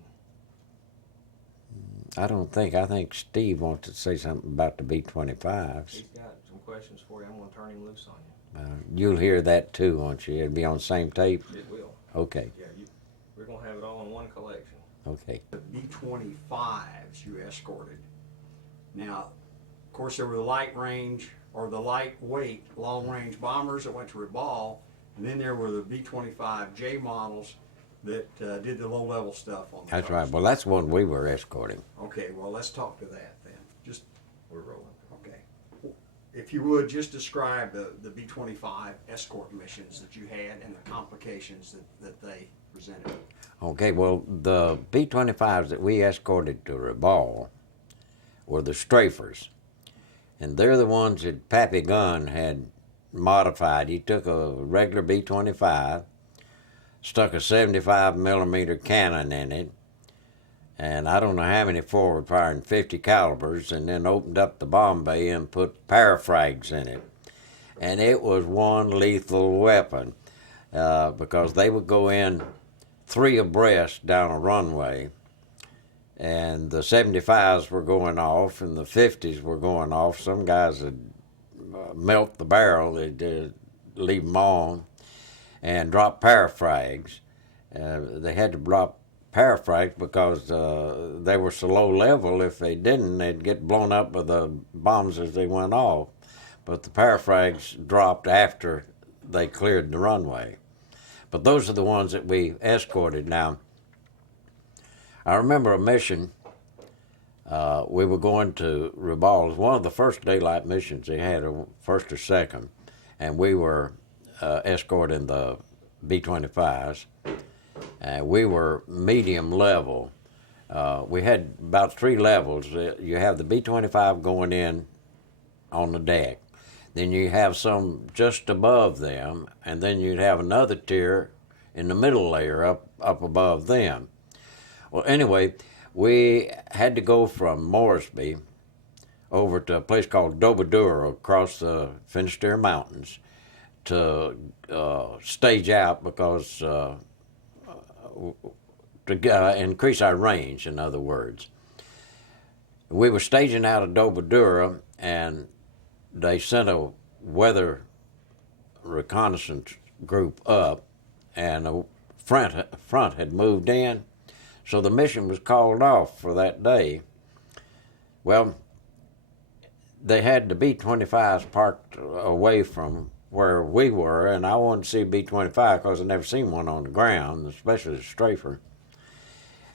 I don't think. I think Steve wants to say something about the B-25s. He's got some questions for you. I'm going to turn him loose on you. You'll hear that too, won't you? It'll be on the same tape? It will. Okay, Yeah, we're going to have it all in one collection. okay. The B-25s you escorted. Now, of course, there were the light range or the lightweight long-range bombers that went to Rabaul, and then there were the B-25J models that did the low-level stuff on the That's coast. right. Well, that's the one we were escorting. Okay, well, let's talk to that then. Just, We're rolling. okay. If you would, just describe the B-25 escort missions that you had and the complications that they presented. Okay, well, the B-25s that we escorted to Rabaul were the strafers. And they're the ones that Pappy Gunn had modified. He took a regular B-25, stuck a 75 millimeter cannon in it, and I don't know how many forward firing 50 calibers, and then opened up the bomb bay and put parafrags in it. And it was one lethal weapon because they would go in 3 abreast down a runway, and the 75s were going off and the 50s were going off. Some guys would melt the barrel, they'd leave them on, and drop parafrags. They had to drop parafrags because they were so low level. If they didn't, they'd get blown up by the bombs as they went off. But the parafrags dropped after they cleared the runway. But those are the ones that we escorted. Now, I remember a mission, we were going to Rabaul. It was one of the first daylight missions they had, or first or second, and we were escorting the B-25s. We were medium level. We had about 3 levels. You have the B-25 going in on the deck. Then you have some just above them, and then you'd have another tier in the middle layer up above them. Well, anyway, we had to go from Moresby over to a place called Dobadura across the Finisterre Mountains to stage out because to increase our range, in other words. We were staging out of Dobadura, and they sent a weather reconnaissance group up, and a front had moved in, so the mission was called off for that day. Well, they had the B-25s parked away from where we were, and I wanted to see a B-25 because I'd never seen one on the ground, especially a strafer.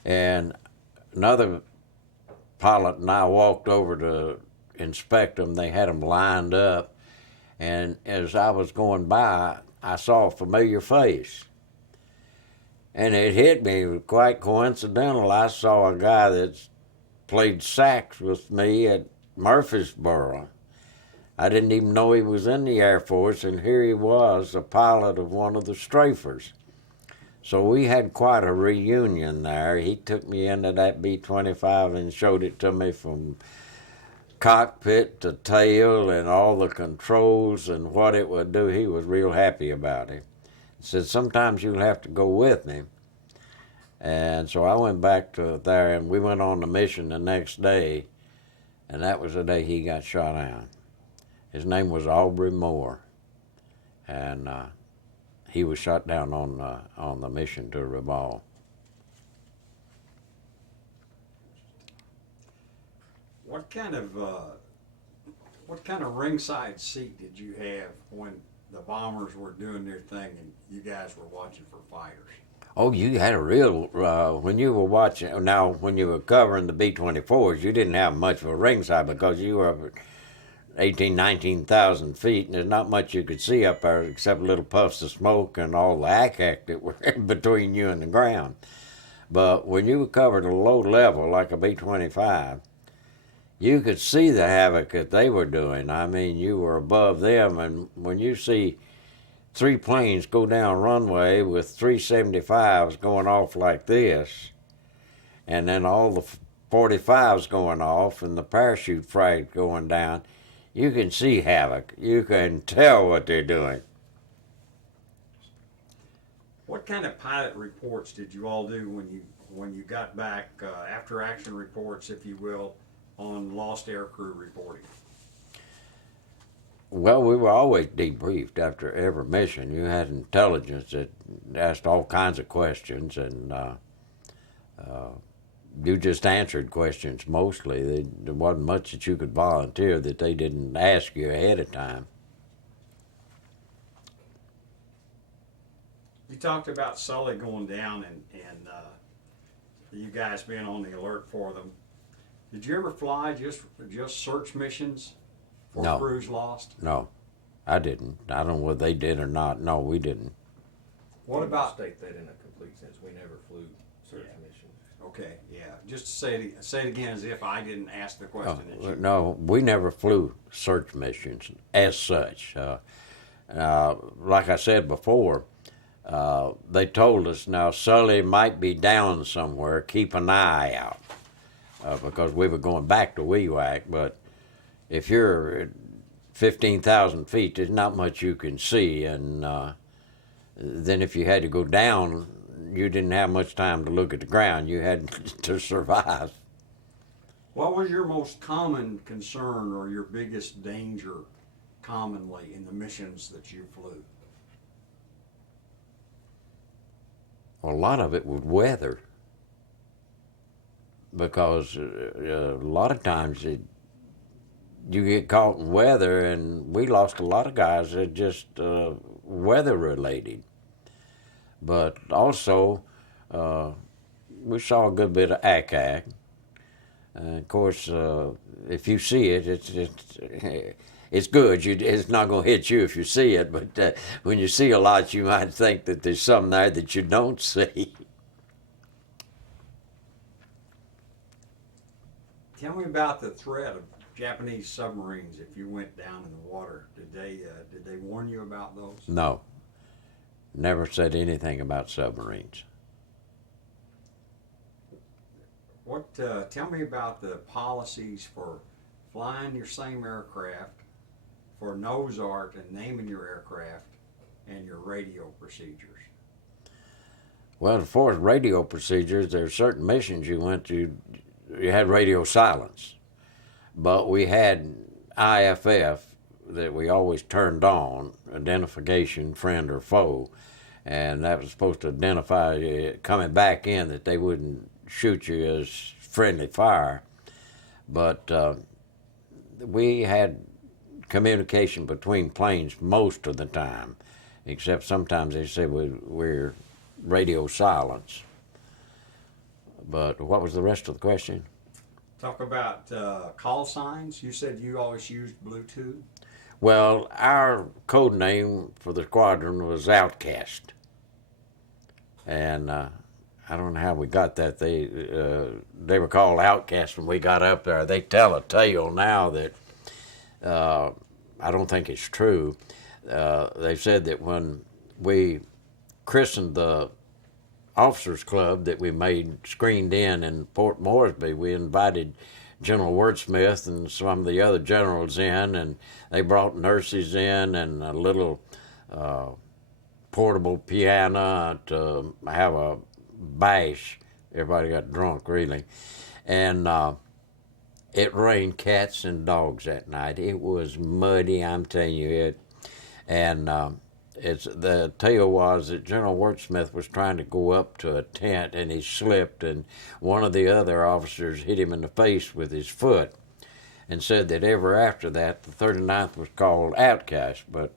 And another pilot and I walked over to inspect them. They had them lined up, and as I was going by, I saw a familiar face. And it hit me quite coincidental. I saw a guy that's played sax with me at Murfreesboro. I didn't even know he was in the Air Force, and here he was, a pilot of one of the strafers. So we had quite a reunion there. He took me into that B-25 and showed it to me from cockpit to tail and all the controls and what it would do. He was real happy about it. He said, sometimes you'll have to go with me. And so I went back to there, and we went on the mission the next day, and that was the day he got shot down. His name was Aubrey Moore, and he was shot down on the mission to Rabaul. What kind of ringside seat did you have when the bombers were doing their thing and you guys were watching for fighters? Oh, you had a real, when you were watching, now when you were covering the B-24s, you didn't have much of a ringside because you were up at 18,000, 19,000 feet, and there's not much you could see up there except little puffs of smoke and all the ack that were in between you and the ground. But when you covered a low level like a B-25, you could see the havoc that they were doing. I mean, you were above them, and when you see 3 planes go down runway with 375s going off like this, and then all the 45s going off and the parachute frag going down, you can see havoc. You can tell what they're doing. What kind of pilot reports did you all do when you got back, after action reports, if you will, on lost aircrew reporting? Well, we were always debriefed after every mission. You had intelligence that asked all kinds of questions, and you just answered questions mostly. There wasn't much that you could volunteer that they didn't ask you ahead of time. You talked about Sully going down and you guys being on the alert for them. Did you ever fly just search missions for No. crews lost? No, I didn't. I don't know whether they did or not. No, we didn't. What about? State that in a complete sense. We never flew search missions. Okay, yeah. Just say it again as if I didn't ask the question. that you- No, we never flew search missions as such. Like I said before, they told us, now Sully might be down somewhere, keep an eye out, because we were going back to WEWAC, but if you're at 15,000 feet, there's not much you can see, and then if you had to go down, you didn't have much time to look at the ground. You had to survive. What was your most common concern or your biggest danger commonly in the missions that you flew? A lot of it was weather, because a lot of times you get caught in weather, and we lost a lot of guys that just weather related. But also, we saw a good bit of ACAC. Of course, if you see it, it's good. It's not going to hit you if you see it, but when you see a lot, you might think that there's something there that you don't see. Tell me about the threat of Japanese submarines if you went down in the water. Did they warn you about those? No, never said anything about submarines. Tell me about the policies for flying your same aircraft, for nose art and naming your aircraft, and your radio procedures. Well, as far as radio procedures, there are certain missions you went to, you had radio silence. But we had IFF that we always turned on, identification, friend or foe, and that was supposed to identify you coming back in, that they wouldn't shoot you as friendly fire. But we had communication between planes most of the time, except sometimes they said we're radio silence. But what was the rest of the question? Talk about call signs. You said you always used Bluetooth. Well, our code name for the squadron was Outcast, and I don't know how we got that. They were called Outcasts when we got up there. They tell a tale now that I don't think it's true. They said that when we christened the officers club that we made screened in Port Moresby, we invited General Wordsmith and some of the other generals in, and they brought nurses in and a little portable piano to have a bash. Everybody got drunk, really. And it rained cats and dogs that night. It was muddy, I'm telling you it. And the tale was that General Wordsmith was trying to go up to a tent, and he slipped, and one of the other officers hit him in the face with his foot, and said that ever after that the 39th was called Outcast. But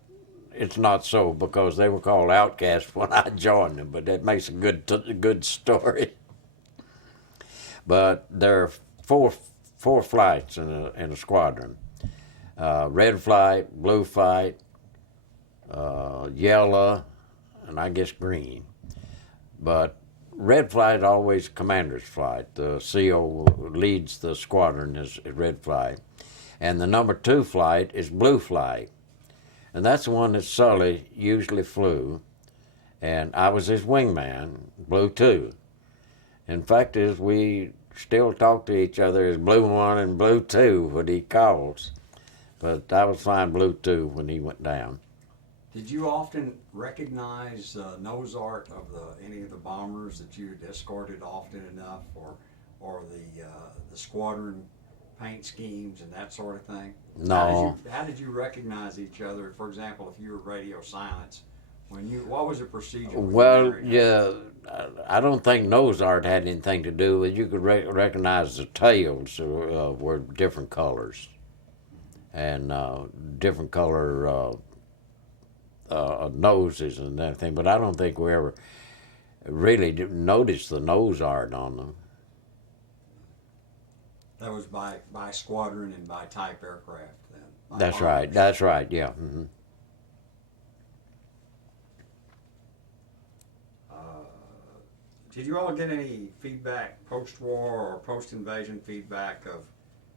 it's not so, because they were called Outcasts when I joined them, but that makes a good story. But there are four flights in a squadron: red flight, blue flight, yellow, and I guess green. But red flight is always commander's flight. The CO leads the squadron as red flight. And the number 2 flight is blue flight. And that's the one that Sully usually flew. And I was his wingman, blue 2. In fact, is we still talk to each other as blue 1 and blue 2 when he calls. But I was flying blue 2 when he went down. Did you often recognize nose art of any of the bombers that you had escorted often enough, or the squadron paint schemes and that sort of thing? No. How did you recognize each other? For example, if you were radio silence, what was the procedure? Well, yeah, I don't think nose art had anything to do with it. You could recognize the tails were different colors and different color noses and everything, but I don't think we ever really noticed the nose art on them. That was by squadron and by type aircraft then? That's right, yeah. Mm-hmm. Did you all get any feedback post-war or post-invasion feedback of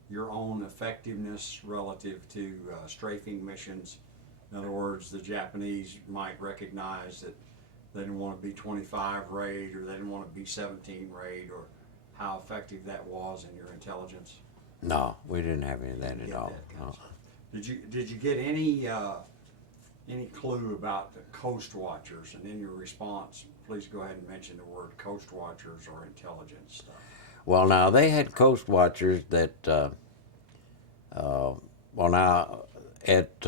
your own effectiveness relative to strafing missions? In other words, the Japanese might recognize that they didn't want a B25 raid, or they didn't want a B17 raid, or how effective that was in your intelligence? No, we didn't have any of that at all. No. Did you get any clue about the coast watchers? And in your response, please go ahead and mention the word coast watchers or intelligence stuff. Well, now they had coast watchers that. Now at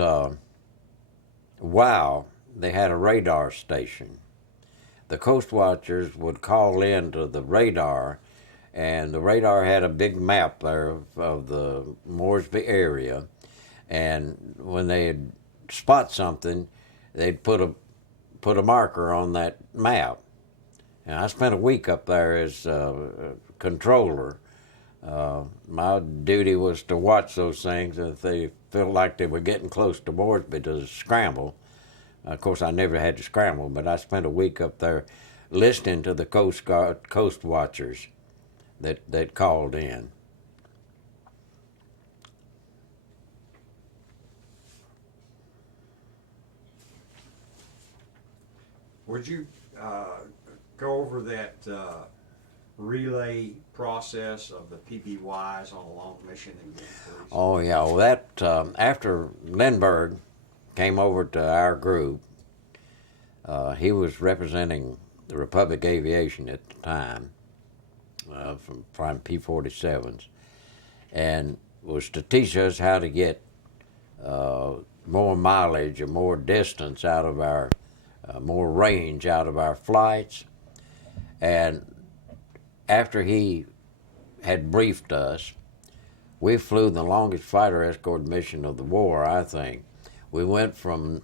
WOW, they had a radar station. The coast watchers would call into the radar, and the radar had a big map there of the Moresby area, and when they'd spot something, they'd put a marker on that map. And I spent a week up there as controller. My duty was to watch those things, and if they felt like they were getting close to Moresby to scramble. Of course, I never had to scramble, but I spent a week up there listening to the coast watchers that called in. Would you go over that relay process of the PBYs on a long mission again, please? Oh, yeah. Well, that after Lindbergh came over to our group, he was representing the Republic Aviation at the time, from P-47s, and was to teach us how to get more mileage or more distance out of our, more range out of our flights. And after he had briefed us, we flew the longest fighter escort mission of the war, I think. We went from,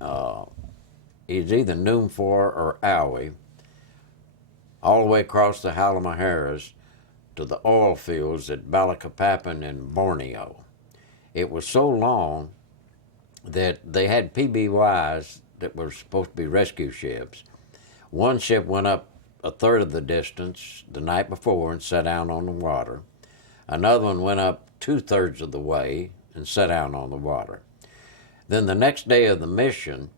it's either Noonfor or Aui, all the way across the Halmaheras to the oil fields at Balikpapan in Borneo. It was so long that they had PBYs that were supposed to be rescue ships. One ship went up a third of the distance the night before and sat down on the water. Another one went up 2/3 of the way and sat down on the water. Then the next day of the mission,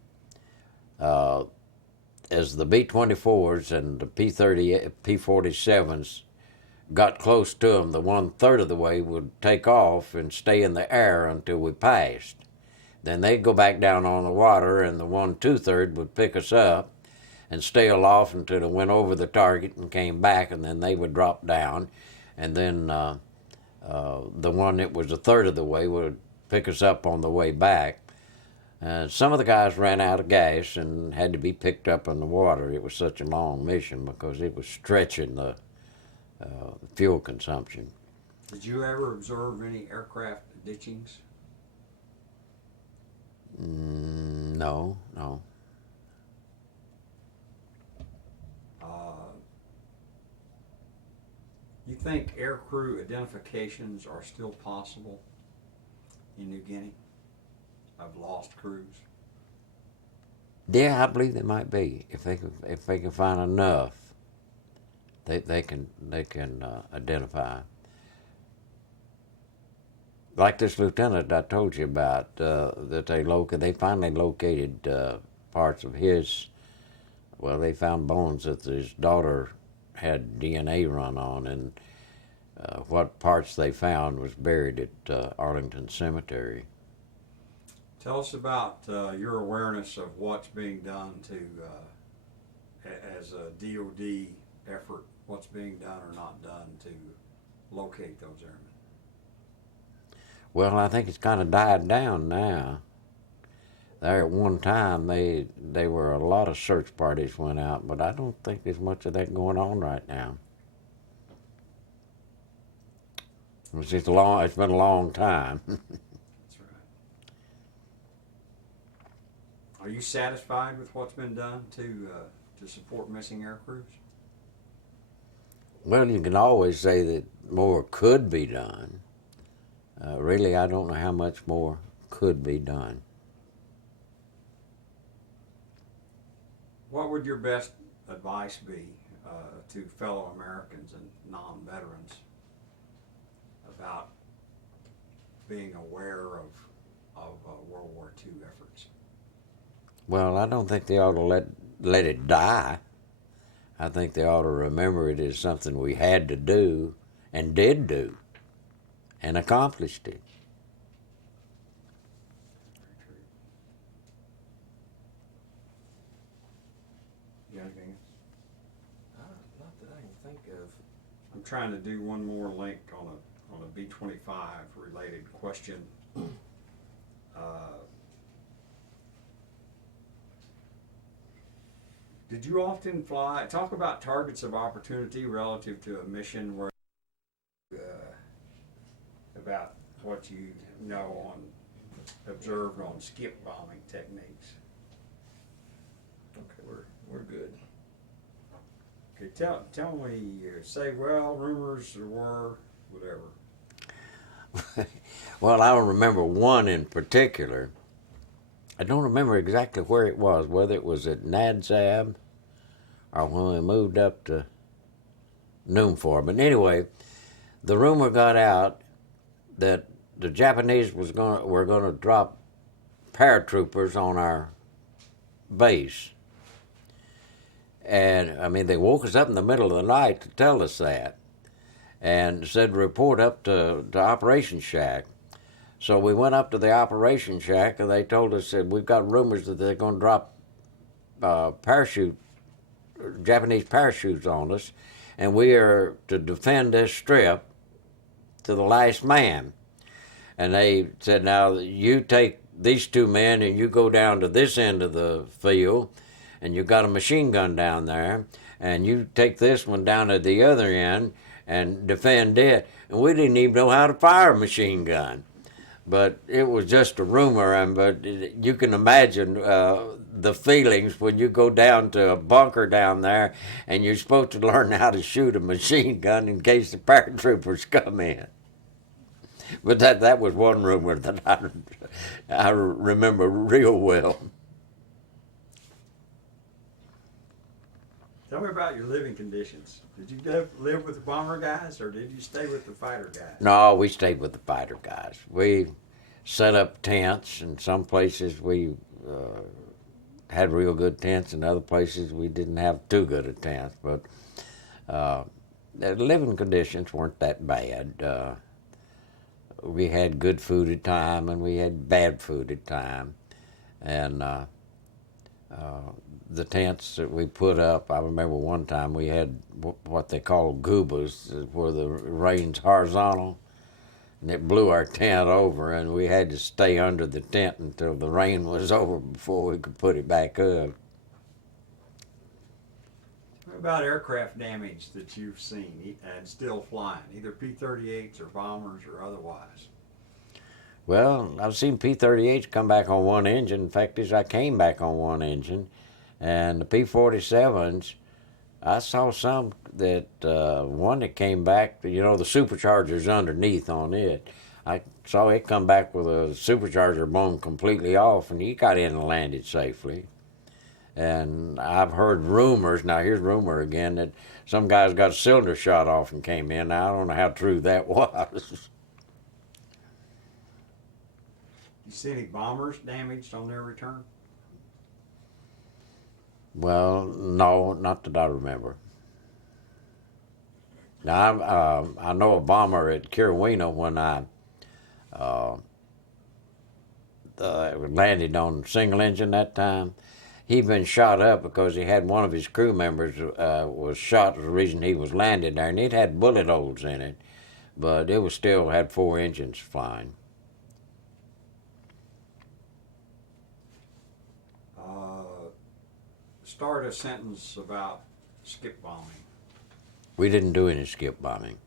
as the B-24s and the P-38, P-47s got close to them, the 1/3 of the way would take off and stay in the air until we passed. Then they'd go back down on the water, and the 1/2 would pick us up and stay aloft until it went over the target and came back, and then they would drop down. And then the one that was 1/3 of the way would pick us up on the way back. Some of the guys ran out of gas and had to be picked up in the water. It was such a long mission because it was stretching the fuel consumption. Did you ever observe any aircraft ditchings? No. You think aircrew identifications are still possible in New Guinea of lost crews? Yeah, I believe they might be if they can find enough. they can identify. Like this lieutenant I told you about, that they finally located parts of his. Well, they found bones that his daughter had DNA run on, and what parts they found was buried at Arlington Cemetery. Tell us about your awareness of what's being done as a DOD effort, what's being done or not done to locate those airmen. Well, I think it's kind of died down now. There at one time, they were a lot of search parties went out, but I don't think there's much of that going on right now. It's been a long time. That's right. Are you satisfied with what's been done to support missing air crews? Well, you can always say that more could be done. Really, I don't know how much more could be done. What would your best advice be to fellow Americans and non-veterans about being aware of World War II efforts? Well, I don't think they ought to let it die. I think they ought to remember it as something we had to do and did do and accomplished it. You got anything else? Not that I can think of. I'm trying to do one more link on a B25 related question. Did you often fly? Talk about targets of opportunity relative to a mission where about what you know observed on skip bombing techniques. Okay, we're good. Okay, tell me. Say, well, rumors were whatever. Well, I don't remember one in particular. I don't remember exactly where it was, whether it was at Nadzab or when we moved up to Noomfor. But anyway, the rumor got out that the Japanese were going to drop paratroopers on our base. And, I mean, they woke us up in the middle of the night to tell us that and said report up to Operation Shack. So we went up to the Operation Shack, and they told us that we've got rumors that they're going to drop Japanese parachutes on us, and we are to defend this strip to the last man. And they said, now you take these two men and you go down to this end of the field, and you've got a machine gun down there, and you take this one down at the other end and defend it. And we didn't even know how to fire a machine gun. But it was just a rumor, but you can imagine the feelings when you go down to a bunker down there and you're supposed to learn how to shoot a machine gun in case the paratroopers come in. But that was one rumor that I remember real well. Tell me about your living conditions. Did you live with the bomber guys, or did you stay with the fighter guys? No, we stayed with the fighter guys. We set up tents. In some places we had real good tents. In other places we didn't have too good a tent. But the living conditions weren't that bad. We had good food at time, and we had bad food at time. And the tents that we put up, I remember one time we had what they call goobas, where the rain's horizontal, and it blew our tent over, and we had to stay under the tent until the rain was over before we could put it back up. What about aircraft damage that you've seen and still flying, either P-38s or bombers or otherwise? Well, I've seen P-38s come back on one engine. In fact, I came back on one engine. And the P-47s, I saw some that, one that came back, the supercharger's underneath on it. I saw it come back with a supercharger blown completely off, and he got in and landed safely. And I've heard rumors, now here's rumor again, that some guys got a cylinder shot off and came in. Now, I don't know how true that was. You see any bombers damaged on their return? Well, no, not that I remember. Now, I know a bomber at Carolina when I landed on single engine that time. He'd been shot up because he had one of his crew members was shot for the reason he was landed there, and it had bullet holes in it, but it was still had 4 engines flying. Start a sentence about skip bombing. We didn't do any skip bombing.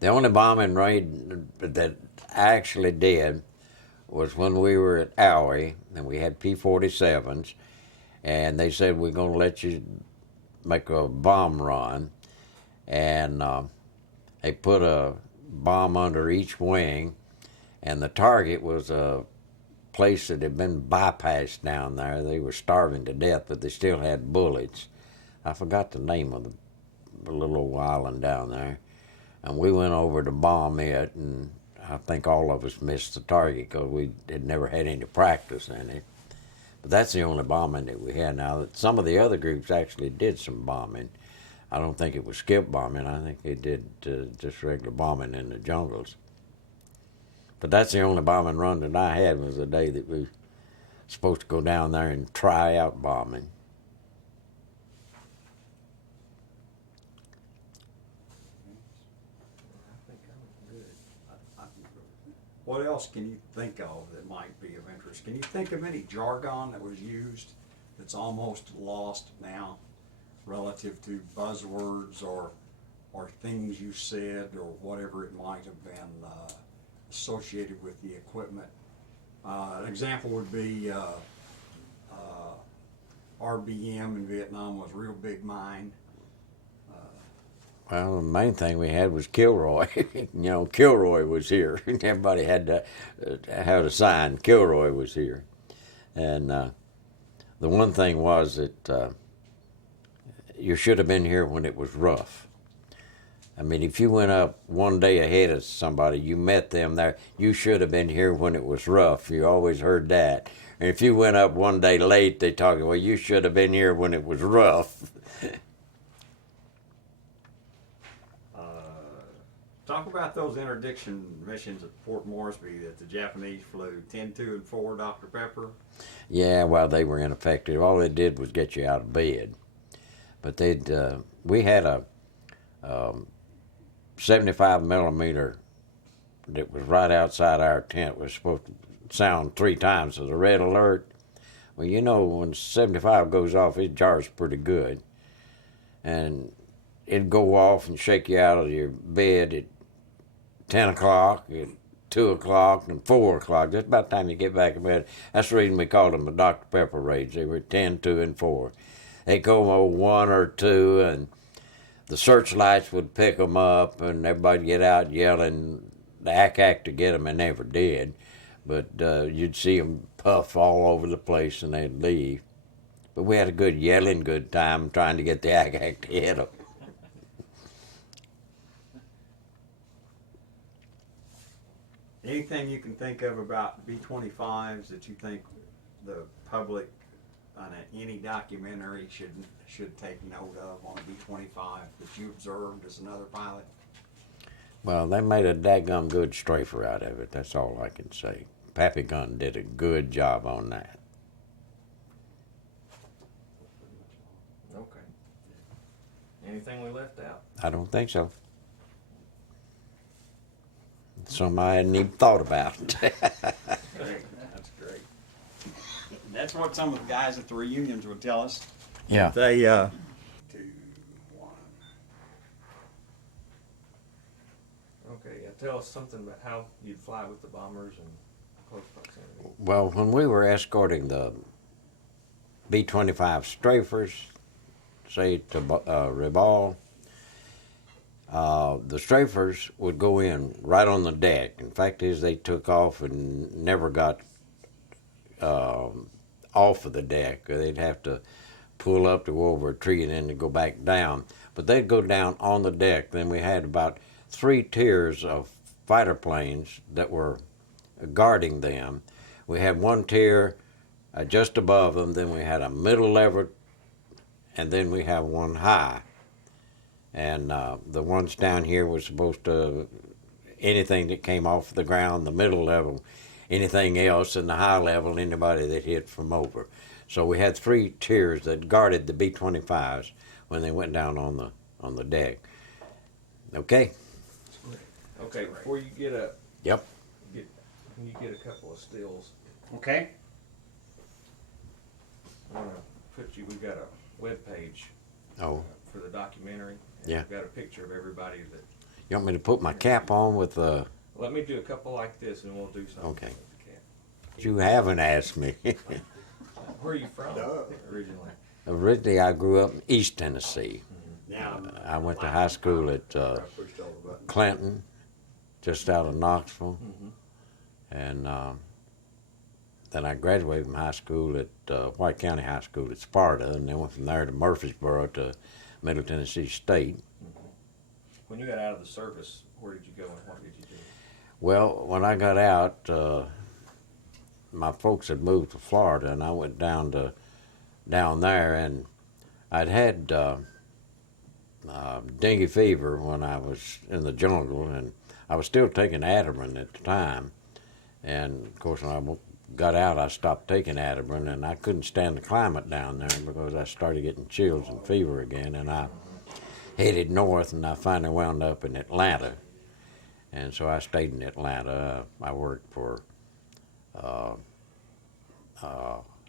The only bombing raid that I actually did was when we were at Owie, and we had P-47s, and they said, we're going to let you make a bomb run, and they put a bomb under each wing, and the target was a place that had been bypassed down there. They were starving to death, but they still had bullets. I forgot the name of the little old island down there, and we went over to bomb it, and I think all of us missed the target because we had never had any practice in it. But that's the only bombing that we had. Now, some of the other groups actually did some bombing. I don't think it was skip bombing. I think they did just regular bombing in the jungles. But that's the only bombing run that I had, was the day that we were supposed to go down there and try out bombing. What else can you think of that might be of interest? Can you think of any jargon that was used that's almost lost now relative to buzzwords or things you said or whatever it might have been associated with the equipment? An example would be RBM in Vietnam was a real big mine. Well, the main thing we had was Kilroy. You know, Kilroy was here. Everybody had to have a sign, Kilroy was here. And the one thing was that you should have been here when it was rough. I mean, if you went up one day ahead of somebody, you met them there, you should have been here when it was rough. You always heard that. And if you went up one day late, they talk, well, you should have been here when it was rough. Talk about those interdiction missions at Fort Moresby that the Japanese flew, 10, 2, and 4 Dr. Pepper. Yeah, well, they were ineffective. All they did was get you out of bed. But we had a 75 millimeter that was right outside our tent. Was supposed to sound 3 times as a red alert. Well, you know, when 75 goes off, it jars pretty good. And it'd go off and shake you out of your bed at 10 o'clock, at 2 o'clock, and 4 o'clock. Just about the time you get back to bed. That's the reason we called them the Dr. Pepper raids. They were 10, 2, and 4. They'd go over 1 or 2, and the searchlights would pick them up, and everybody'd get out yelling. The ack to get them, and never did. But you'd see them puff all over the place, and they'd leave. But we had a good yelling good time trying to get the ack to hit them. Anything you can think of about B-25s that you think the public on any documentary should take note of on a B-25 that you observed as another pilot? Well, they made a daggum good strafer out of it. That's all I can say. Pappy Gunn did a good job on that. Okay. Anything we left out? I don't think so. Something I hadn't even thought about. Great. That's great. That's what some of the guys at the reunions would tell us. Yeah. They 2, 1. Okay, yeah, tell us something about how you'd fly with the bombers and close proximity. Well, when we were escorting the B-25 strafers, say to Ribal, the strafers would go in right on the deck. In fact, they took off and never got off of the deck. They'd have to pull up to go over a tree and then to go back down. But they'd go down on the deck. Then we had about 3 tiers of fighter planes that were guarding them. We had 1 tier just above them, then we had a middle Leverett, and then we have 1 high. And the ones down here were supposed to, anything that came off the ground, the middle level, anything else, and the high level, anybody that hit from over. So we had 3 tiers that guarded the B-25s when they went down on the deck. Okay? Okay, before you get up, Yep. can you get a couple of stills? Okay. I'm gonna put you. We've got a web page Oh, for the documentary. And Yeah. We've got a picture of everybody that. you want me to put my cap on with the... Let me do a couple like this, and we'll do something. Okay. with the cat. You haven't asked me. Where are you from originally? Originally, I grew up in East Tennessee. Now, I went to high school at Clinton, just out of Knoxville. And then I graduated from high school at White County High School at Sparta, and then went from there to Murfreesboro to Middle Tennessee State. When you got out of the service, where did you go and what did you do? Well, when I got out, my folks had moved to Florida, and I went down there, and I'd had dengue fever when I was in the jungle, and I was still taking Ativan at the time. And of course, when I got out, I stopped taking Ativan, and I couldn't stand the climate down there because I started getting chills and fever again, and I headed north, and I finally wound up in Atlanta. And so I stayed in Atlanta. I worked for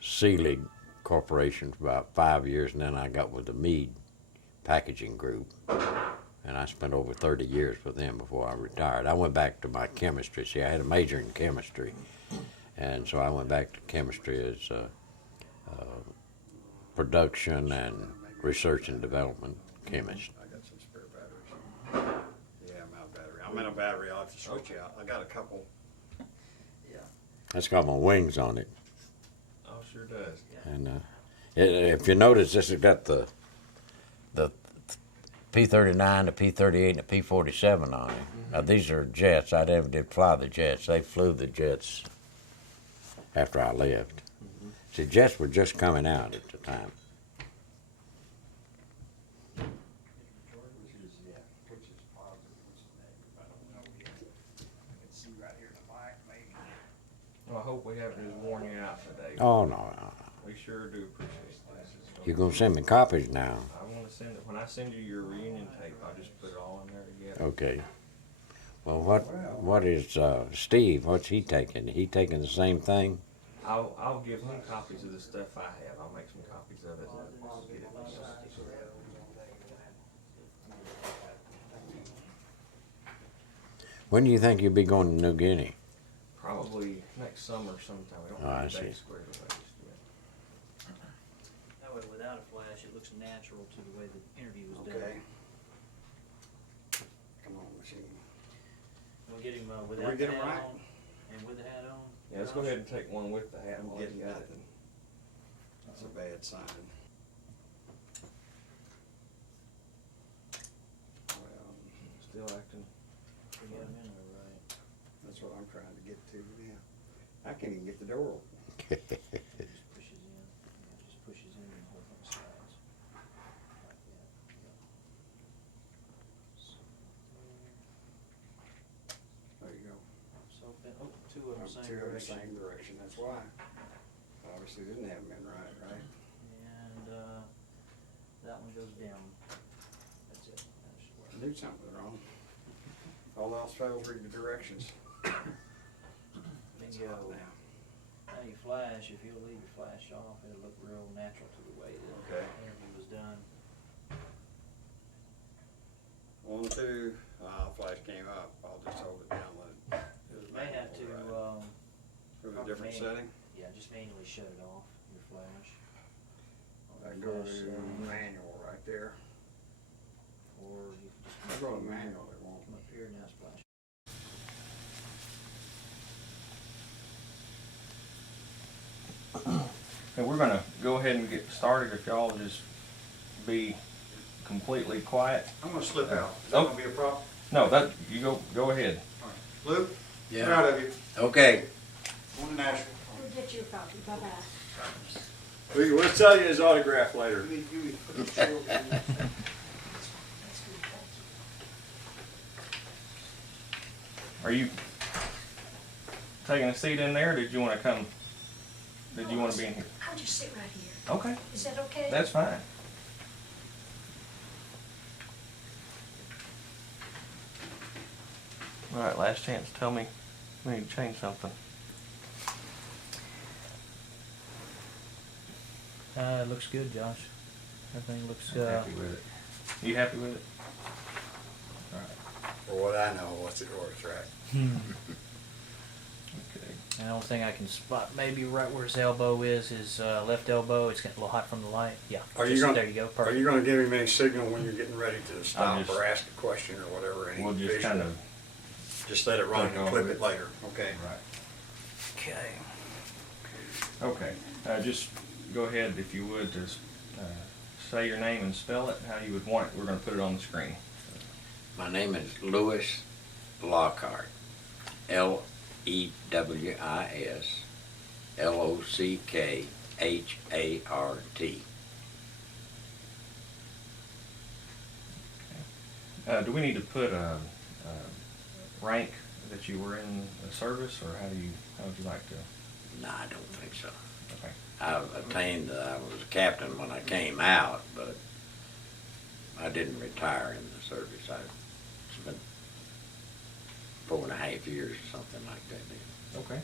Sea League Corporation for about 5 years, and then I got with the Meade Packaging Group. And I spent over 30 years with them before I retired. I went back to my chemistry. See, I had a major in chemistry. And so I went back to chemistry as production and research and development chemist. I got some spare batteries. Yeah, I'm out of battery. I'm in a battery. I'll have to switch out. I got a couple. Yeah. That's got my wings on it. Oh, sure does. And if you notice, this has got the P-39, the P-38, and the P-47 on it. Now, these are jets. I never did fly the jets. They flew the jets after I left. See, jets were just coming out at the time. Which is positive, which is negative. I don't know yet. I can see right here in the mic, maybe. Well, I hope we haven't just worn you out today. Oh, no. We sure do appreciate this. You're going to send me copies now. I want to send it. When I send you your reunion tape, I'll just put it all in there together. Okay. Well, what is Steve? What's he taking? He taking the same thing? I'll give him copies of the stuff I have. I'll make some copies of it and get it. When do you think you'll be going to New Guinea? Probably next summer sometime. We don't Oh, I have see. the date squared away just yet. That way, without a flash, it looks natural to the way the interview was done. Okay. Come on, machine. We'll get him we without the get him hat right? on and with the hat on. Yeah, let's go ahead and take one with the hat. I'm while getting you got nothing. That's a bad sign. Well, Still acting. We got him in there right. that's what I'm trying to get to now. I can't even get the door open. Just pushes in. Yeah, just pushes in and holds on the sides. Like that. Yeah. So, There you go. so oh, two of them same Two of the direction. same direction, that's why. Obviously didn't have them in right? And that one goes down. That's it. That's where. I knew something was wrong. All else fails, read the directions. That's Bingo. hot now. Now you flash, if you'll leave your flash off, it'll look real natural to the way the Okay. interview was done. 1, 2, flash came up. I'll just hold it down, let it. You may have to, Go to a different setting. yeah, just manually shut it off, your flash. I On the go flash to setting, manual right there. or you can just. I go to manual, it won't. Come up here, now splash. And we're gonna go ahead and get started, if y'all just be completely quiet. I'm gonna slip out. Is Oh. that gonna be a problem? No, that, you go ahead. Luke, Yeah. proud of you. Okay. On to Nashville. We'll get you a copy, bye-bye. We'll tell you his autograph later. Are you taking a seat in there, or did you wanna come, did you wanna be in here? I'll just sit right here. Okay, Is that okay? that's fine. All right, last chance, tell me, we need to change something. It looks good, Josh. Everything looks, I'm happy with it. You happy with it? For what I know, what's it worth, right? hmm. Okay. And the only thing I can spot maybe right where his elbow is left elbow. It's getting a little hot from the light. Yeah. Are you just- gonna- there you go. Are Perfect. you gonna give him any signal when you're getting ready to stop just- or ask a question or whatever? Any We'll just visual? kind of, Just let it run Take and off clip with it later, okay? right, Okay. okay, just go ahead, if you would, just, say your name and spell it, how you would want it, we're gonna put it on the screen. My name is Lewis Lockhart. Lewis Lockhart. Do we need to put a rank that you were in the service, or how would you like to? No, I don't think so. Okay. I attained, I was a captain when I came out, but I didn't retire in the service. It's been 4.5 years or something like that now. Okay.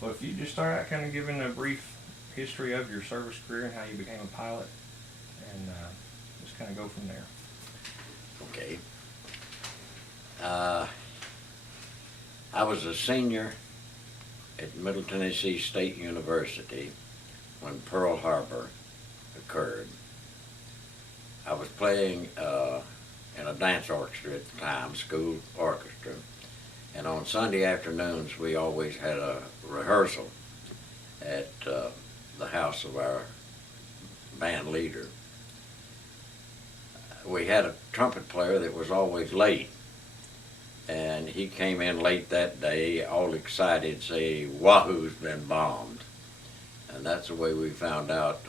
Well, if you just start out kind of giving a brief history of your service career and how you became a pilot, and just kind of go from there. Okay. I was a senior at Middle Tennessee State University when Pearl Harbor occurred. I was playing in a dance orchestra at the time, school orchestra, and on Sunday afternoons we always had a rehearsal at the house of our band leader. We had a trumpet player that was always late, and he came in late that day, all excited, say, "Wahoo's been bombed." And that's the way we found out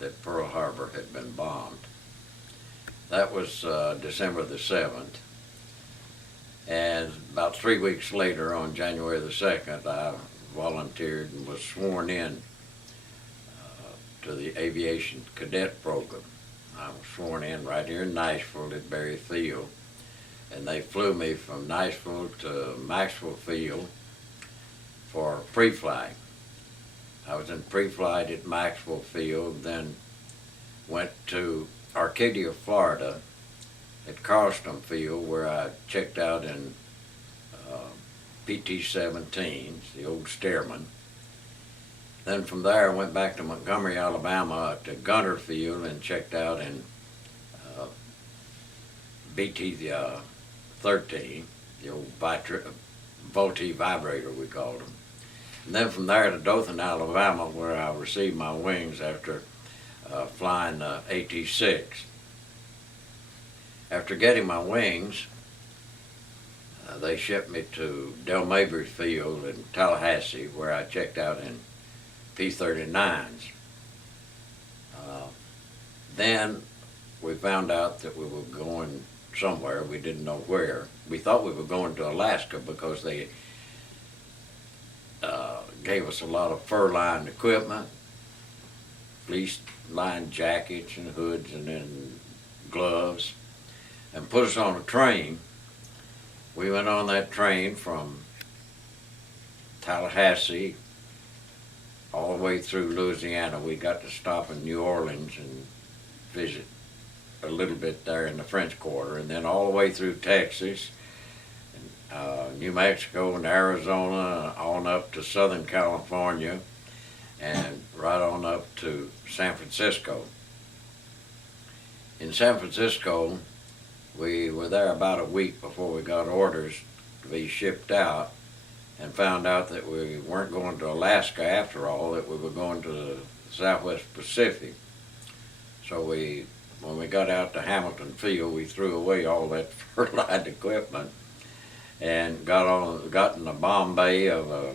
that Pearl Harbor had been bombed. That was December the 7th. And about 3 weeks later, on January the 2nd, I volunteered and was sworn in to the aviation cadet program. I was sworn in right here in Nashville at Berry Field, and they flew me from Nashville to Maxwell Field for pre-flight. I was in pre-flight at Maxwell Field, then went to Arcadia, Florida at Carlston Field, where I checked out in PT-17s, the old Stearman. Then from there I went back to Montgomery, Alabama to Gunter Field and checked out in BT-13, the old Volti vibrator we called them. And then from there to Dothan, Alabama, where I received my wings after flying the AT-6. After getting my wings, they shipped me to Del Mabry Field in Tallahassee, where I checked out in P-39s. Then we found out that we were going somewhere, we didn't know where. We thought we were going to Alaska because they gave us a lot of fur-lined equipment, fleece-lined jackets and hoods and then gloves, and put us on a train. We went on that train from Tallahassee all the way through Louisiana. We got to stop in New Orleans and visit a little bit there in the French Quarter, and then all the way through Texas, New Mexico and Arizona, on up to Southern California, and right on up to San Francisco. In San Francisco, we were there about a week before we got orders to be shipped out, and found out that we weren't going to Alaska after all, that we were going to the Southwest Pacific. So when we got out to Hamilton Field, we threw away all that fertilized equipment and got in the bomb bay of a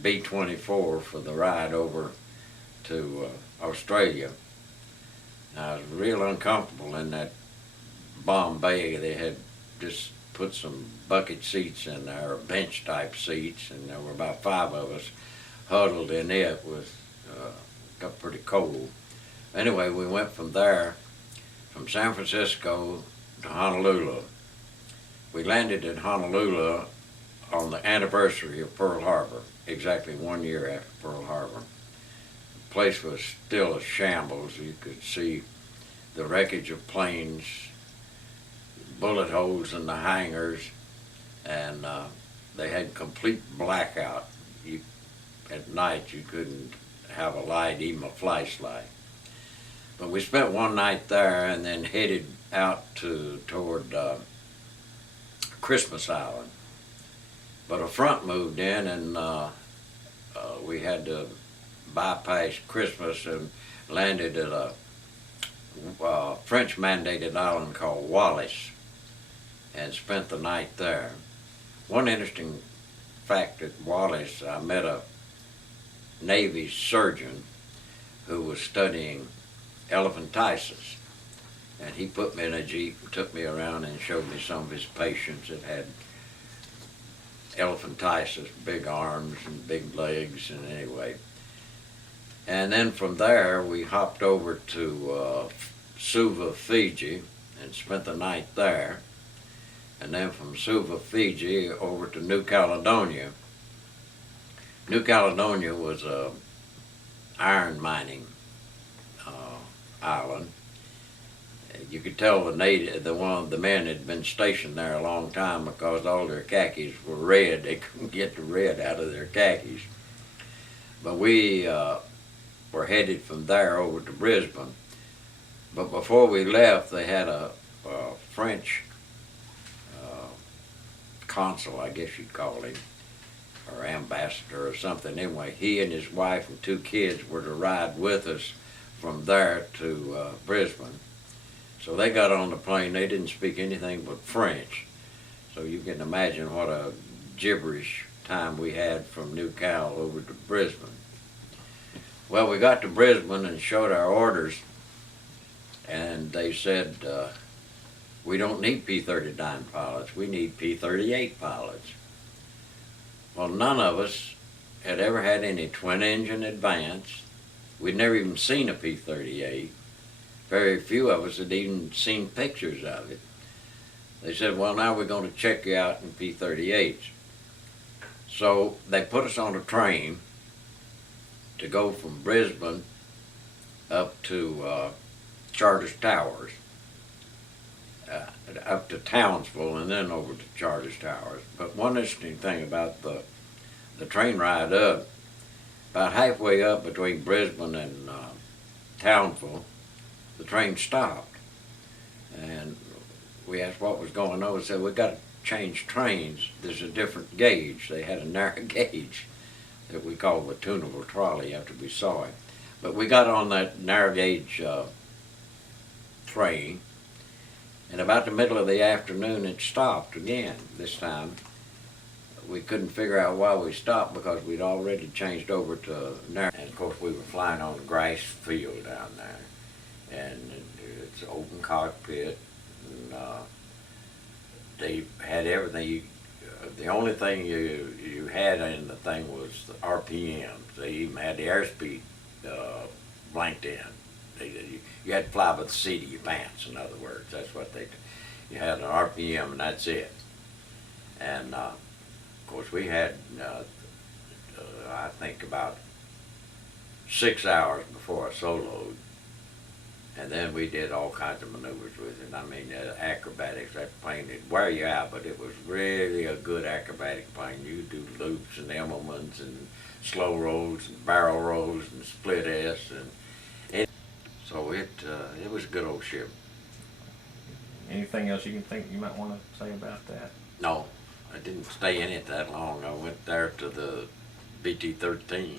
B-24 for the ride over to Australia. I was real uncomfortable in that bomb bay. They had just put some bucket seats in there, or bench type seats, and there were about 5 of us huddled in it. Got pretty cold. Anyway, we went from there, from San Francisco to Honolulu. We landed in Honolulu on the anniversary of Pearl Harbor, exactly 1 year after Pearl Harbor. The place was still a shambles. You could see the wreckage of planes, bullet holes in the hangars, and they had complete blackout. At night you couldn't have a light, even a flashlight. But we spent one night there and then headed out toward Christmas Island. But a front moved in, and we had to bypass Christmas and landed at a French mandated island called Wallis and spent the night there. One interesting fact at Wallis, I met a Navy surgeon who was studying elephantiasis, and he put me in a Jeep and took me around and showed me some of his patients that had elephantiasis, big arms and big legs, and anyway. And then from there we hopped over to Suva, Fiji, and spent the night there. And then from Suva, Fiji, over to New Caledonia. New Caledonia was a iron mining island. You could tell the men had been stationed there a long time because all their khakis were red. They couldn't get the red out of their khakis. But we were headed from there over to Brisbane. But before we left, they had a French consul, I guess you'd call him, or ambassador or something. Anyway, he and his wife and 2 kids were to ride with us from there to Brisbane. So they got on the plane. They didn't speak anything but French. So you can imagine what a gibberish time we had from New Cal over to Brisbane. Well, we got to Brisbane and showed our orders, and they said, we don't need P-39 pilots, we need P-38 pilots. Well, none of us had ever had any twin-engine Advance. We'd never even seen a P-38. Very few of us had even seen pictures of it. They said, well, now we're going to check you out in P-38s. So they put us on a train to go from Brisbane up to Charters Towers, up to Townsville, and then over to Charters Towers. But one interesting thing about the train ride up, about halfway up between Brisbane and Townsville, the train stopped. And we asked what was going on. They said, we've got to change trains. There's a different gauge. They had a narrow gauge that we called the tunable trolley after we saw it. But we got on that narrow gauge train, and about the middle of the afternoon it stopped again. This time we couldn't figure out why we stopped because we'd already changed over to narrow. And of course we were flying on a grass field down there, and it's an open cockpit, and they had everything. The only thing you had in the thing was the RPMs. They even had the airspeed blanked in. You had to fly by the seat of your pants, in other words. That's what you had an RPM, and that's it. And of course we had, I think, about 6 hours before I soloed. And then we did all kinds of maneuvers with it. I mean, acrobatics. That plane did wear you out, but it was really a good acrobatic plane. You could do loops and Immelmans and slow rolls and barrel rolls and split S, and so it was a good old ship. Anything else you can think you might want to say about that? No, I didn't stay in it that long. I went there to the BT-13.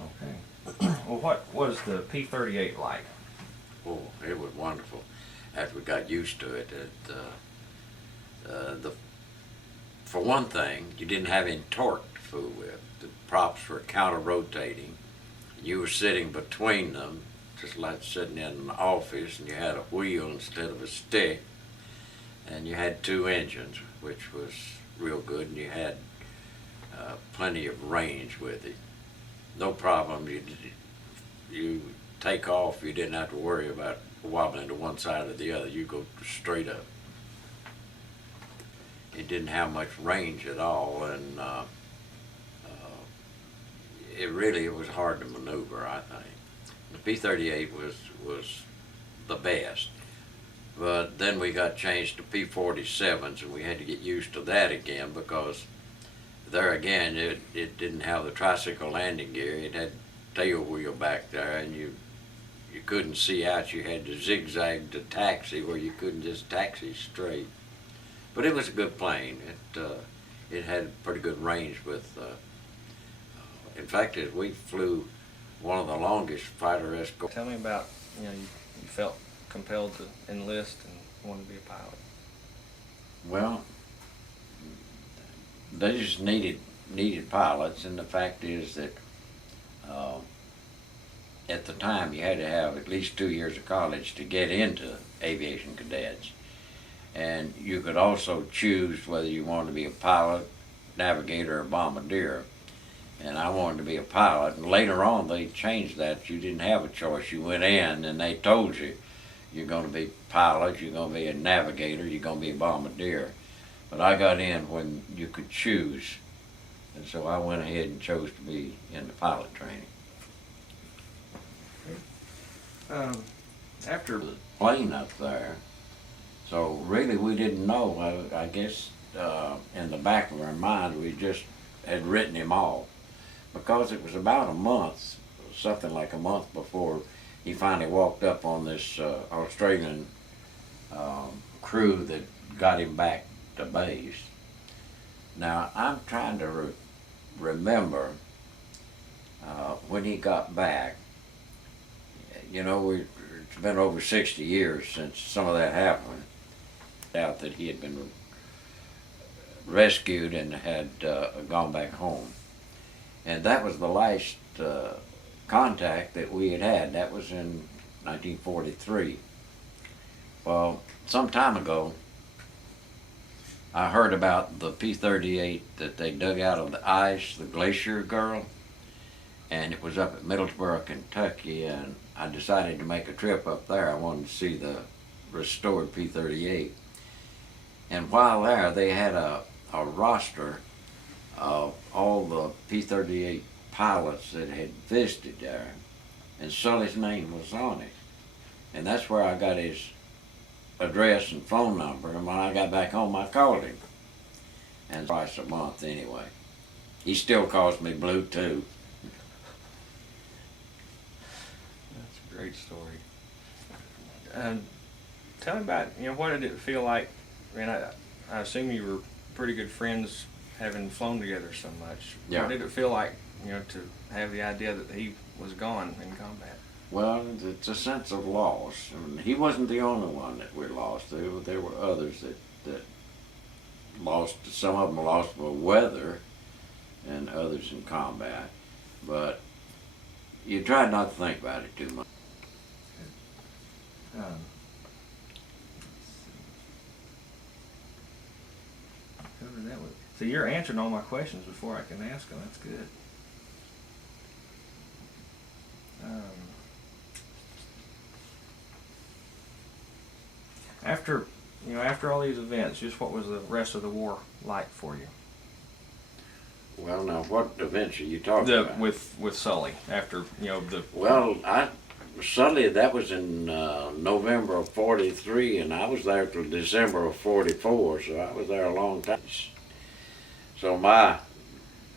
Okay. Well, what was the P-38 like? Oh, it was wonderful. After we got used to it, for one thing, you didn't have any torque to fool with. The props were counter-rotating. You were sitting between them, just like sitting in an office, and you had a wheel instead of a stick. And you had 2 engines, which was real good, and you had plenty of range with it. No problem. You take off, you didn't have to worry about wobbling to one side or the other. You go straight up. It didn't have much range at all, and it was hard to maneuver, I think. The P-38 was the best. But then we got changed to P-47s, and we had to get used to that again, because there again, it didn't have the tricycle landing gear. It had tail wheel back there, and you couldn't see out. You had to zigzag to taxi, where you couldn't just taxi straight. But it was a good plane. It had pretty good range with, in fact, we flew one of the longest fighter escort. Tell me about, you felt compelled to enlist and wanted to be a pilot. Well, they just needed pilots, and the fact is that at the time you had to have at least 2 years of college to get into aviation cadets, and you could also choose whether you wanted to be a pilot, navigator, or bombardier. And I wanted to be a pilot, and later on they changed that. You didn't have a choice. You went in and they told you you're going to be a pilot, you're going to be a navigator, you're going to be a bombardier. But I got in when you could choose, and so I went ahead and chose to be in the pilot training. After The plane up there, so really we didn't know. I guess in the back of our mind we just had written him off, because it was about a month, something like a month before he finally walked up on this Australian crew that got him back to base. Now I'm trying to remember when he got back. It's been over 60 years since some of that happened. Out that he had been rescued and had gone back home. And that was the last contact that we had. That was in 1943. Well, some time ago, I heard about the P-38 that they dug out of the ice, the Glacier Girl, and it was up at Middlesboro, Kentucky, and I decided to make a trip up there. I wanted to see the restored P-38. And while there, they had a roster of all the P-38 pilots that had visited there, and Sully's name was on it. And that's where I got his address and phone number, and when I got back home I called him. And twice a month anyway. He still calls me Blue too. That's a great story. Tell me about, what did it feel like? I mean, I assume you were pretty good friends having flown together so much. Yeah. What did it feel like, to have the idea that he was gone in combat? Well, it's a sense of loss. I mean, he wasn't the only one that we lost. There were others that lost. Some of them lost by weather, and others in combat. But you try not to think about it too much. Cover that with. So you're answering all my questions before I can ask them. That's good. After all these events, just what was the rest of the war like for you? Well, now what events are you talking about? With Sully after the. Well, Sully, that was in November of '43, and I was there till December of '44, so I was there a long time. So my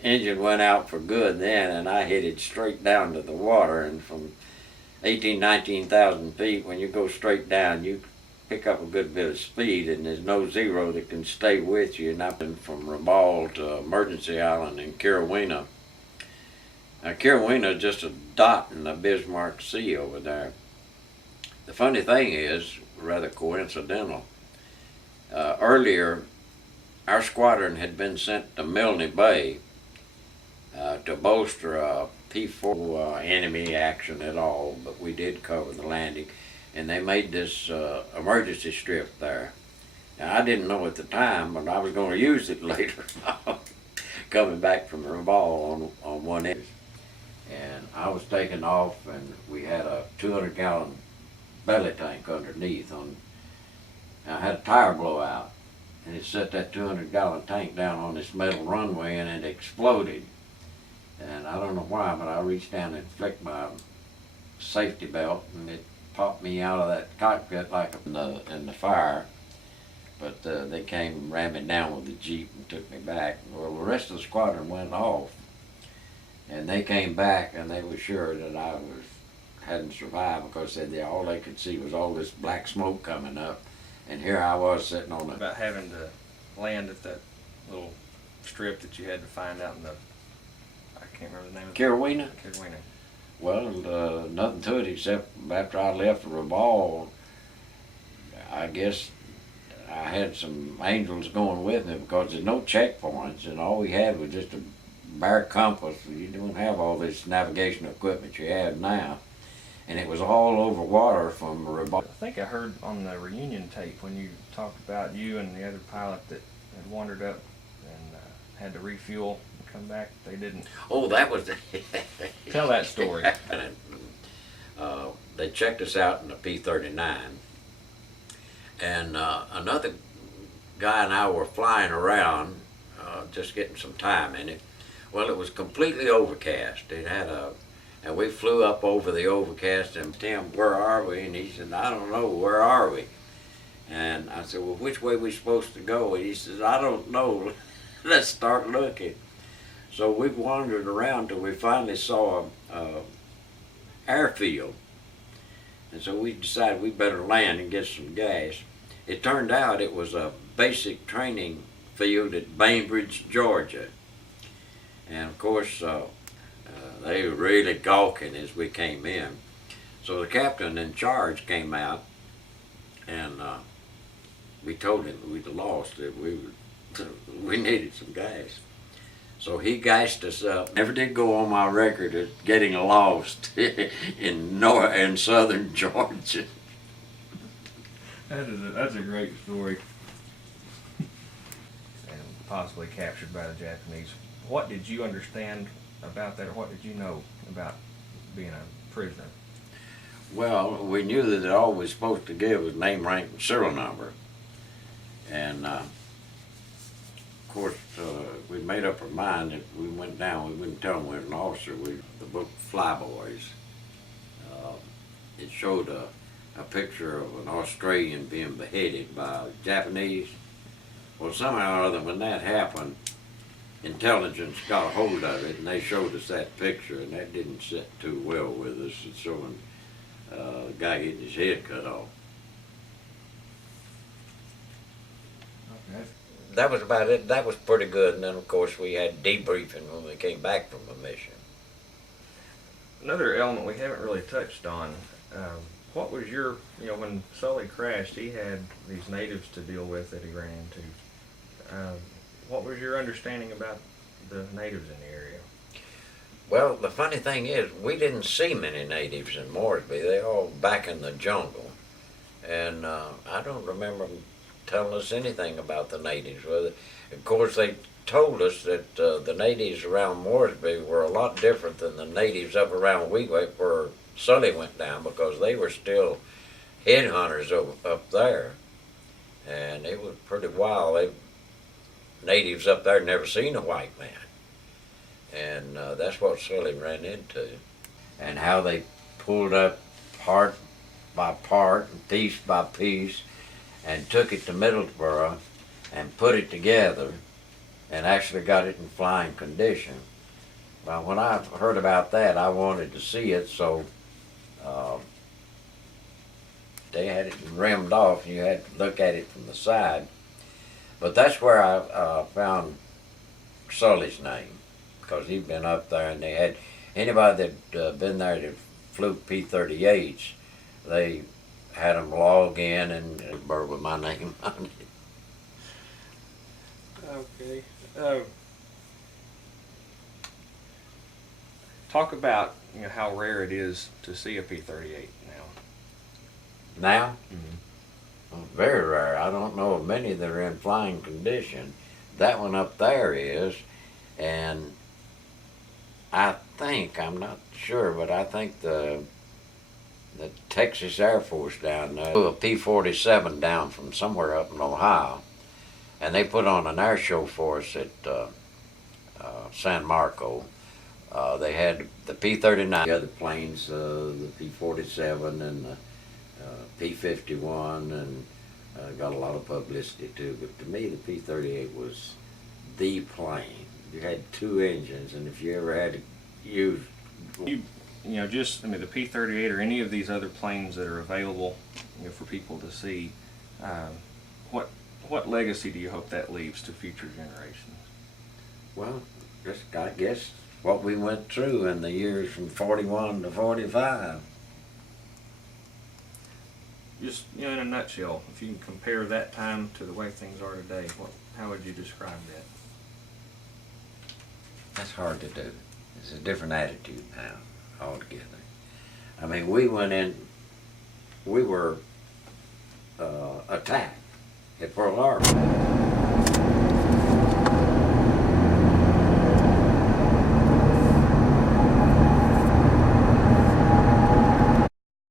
engine went out for good then, and I headed straight down to the water, and from 19,000 feet, when you go straight down, pick up a good bit of speed, and there's no zero that can stay with you. And I've been from Rabaul to Emergency Island in Carolina. Now, Carolina is just a dot in the Bismarck Sea over there. The funny thing is, rather coincidental, earlier our squadron had been sent to Milne Bay to bolster a P-4 enemy action at all, but we did cover the landing, and they made this emergency strip there. Now, I didn't know at the time, but I was going to use it later, coming back from Rabaul on one end. And I was taking off, and we had a 200-gallon belly tank underneath. I had a tire blowout, and it set that 200-gallon tank down on this metal runway, and it exploded. And I don't know why, but I reached down and flicked my safety belt, and it popped me out of that cockpit like in the fire. But they came ramming down with the Jeep and took me back. Well, the rest of the squadron went off, and they came back, and they were sure that I hadn't survived, because all they could see was all this black smoke coming up, and here I was sitting on About having to land at that little strip that you had to find out in the, I can't remember the name of it. Carolina. Carolina. Well, nothing to it except after I left the Rabaul, I guess I had some angels going with me, because there's no checkpoints, and all we had was just a bare compass. You don't have all this navigation equipment you have now, and it was all over water from Rabaul. I think I heard on the reunion tape when you talked about you and the other pilot that had wandered up and had to refuel and come back. They didn't. Oh, that was Tell that story. They checked us out in the P-39, and another guy and I were flying around, just getting some time in it. Well, it was completely overcast. It had and we flew up over the overcast, and Tim, where are we? And he said, I don't know, where are we? And I said, well, which way are we supposed to go? And he says, I don't know, let's start looking. So we wandered around till we finally saw a airfield. And so we decided we better land and get some gas. It turned out it was a basic training field at Bainbridge, Georgia. And of course, they were really gawking as we came in. So the captain in charge came out, and we told him that we'd lost, that we needed some gas. So he gassed us up. Never did go on my record as getting lost in southern Georgia. That's a great story. And possibly captured by the Japanese. What did you understand about that, or what did you know about being a prisoner? Well, we knew that all we were supposed to give was name, rank, and serial number. And of course, we made up our mind that we went down, we wouldn't tell them we were an officer. The book Flyboys, it showed a picture of an Australian being beheaded by Japanese. Well, somehow or other, when that happened, intelligence got a hold of it, and they showed us that picture, and that didn't sit too well with us. It's showing a guy getting his head cut off. Okay. That was about it. That was pretty good. And then, of course, we had debriefing when we came back from the mission. Another element we haven't really touched on, what was your, when Sully crashed, he had these natives to deal with that he ran into. What was your understanding about the natives in the area? Well, the funny thing is, we didn't see many natives in Moresby. They all back in the jungle. And I don't remember them telling us anything about the natives. Well, of course, they told us that the natives around Moresby were a lot different than the natives up around Wheatway where Sully went down, because they were still headhunters up there. And it was pretty wild. Natives up there never seen a white man. And that's what Sully ran into. And how they pulled up part by part, and piece by piece, and took it to Middlesbrough and put it together and actually got it in flying condition. Well, when I heard about that, I wanted to see it, so they had it rimmed off, and you had to look at it from the side. But that's where I found Sully's name, because he'd been up there, and they had anybody that been there that flew P-38s, they had them log in and bird with my name on it. Okay. Talk about how rare it is to see a P-38 now. Now, Mm-hmm. well, very rare. I don't know of many that are in flying condition. That one up there is, and I think, I'm not sure, but I think the Texas Air Force down there flew a P-47 down from somewhere up in Ohio, and they put on an air show for us at San Marco. They had the P-39, the other planes, the P-47 and the P-51, and got a lot of publicity too. But to me, the P-38 was the plane. You had two engines, and if you ever had to use, the P-38 or any of these other planes that are available, for people to see, what legacy do you hope that leaves to future generations? well, just I guess what we went through in the years from 41 to 45. Just in a nutshell, if you can compare that time to the way things are today, how would you describe that? That's hard to do. It's a different attitude now altogether. I mean, we went in, we were attacked at Pearl Harbor.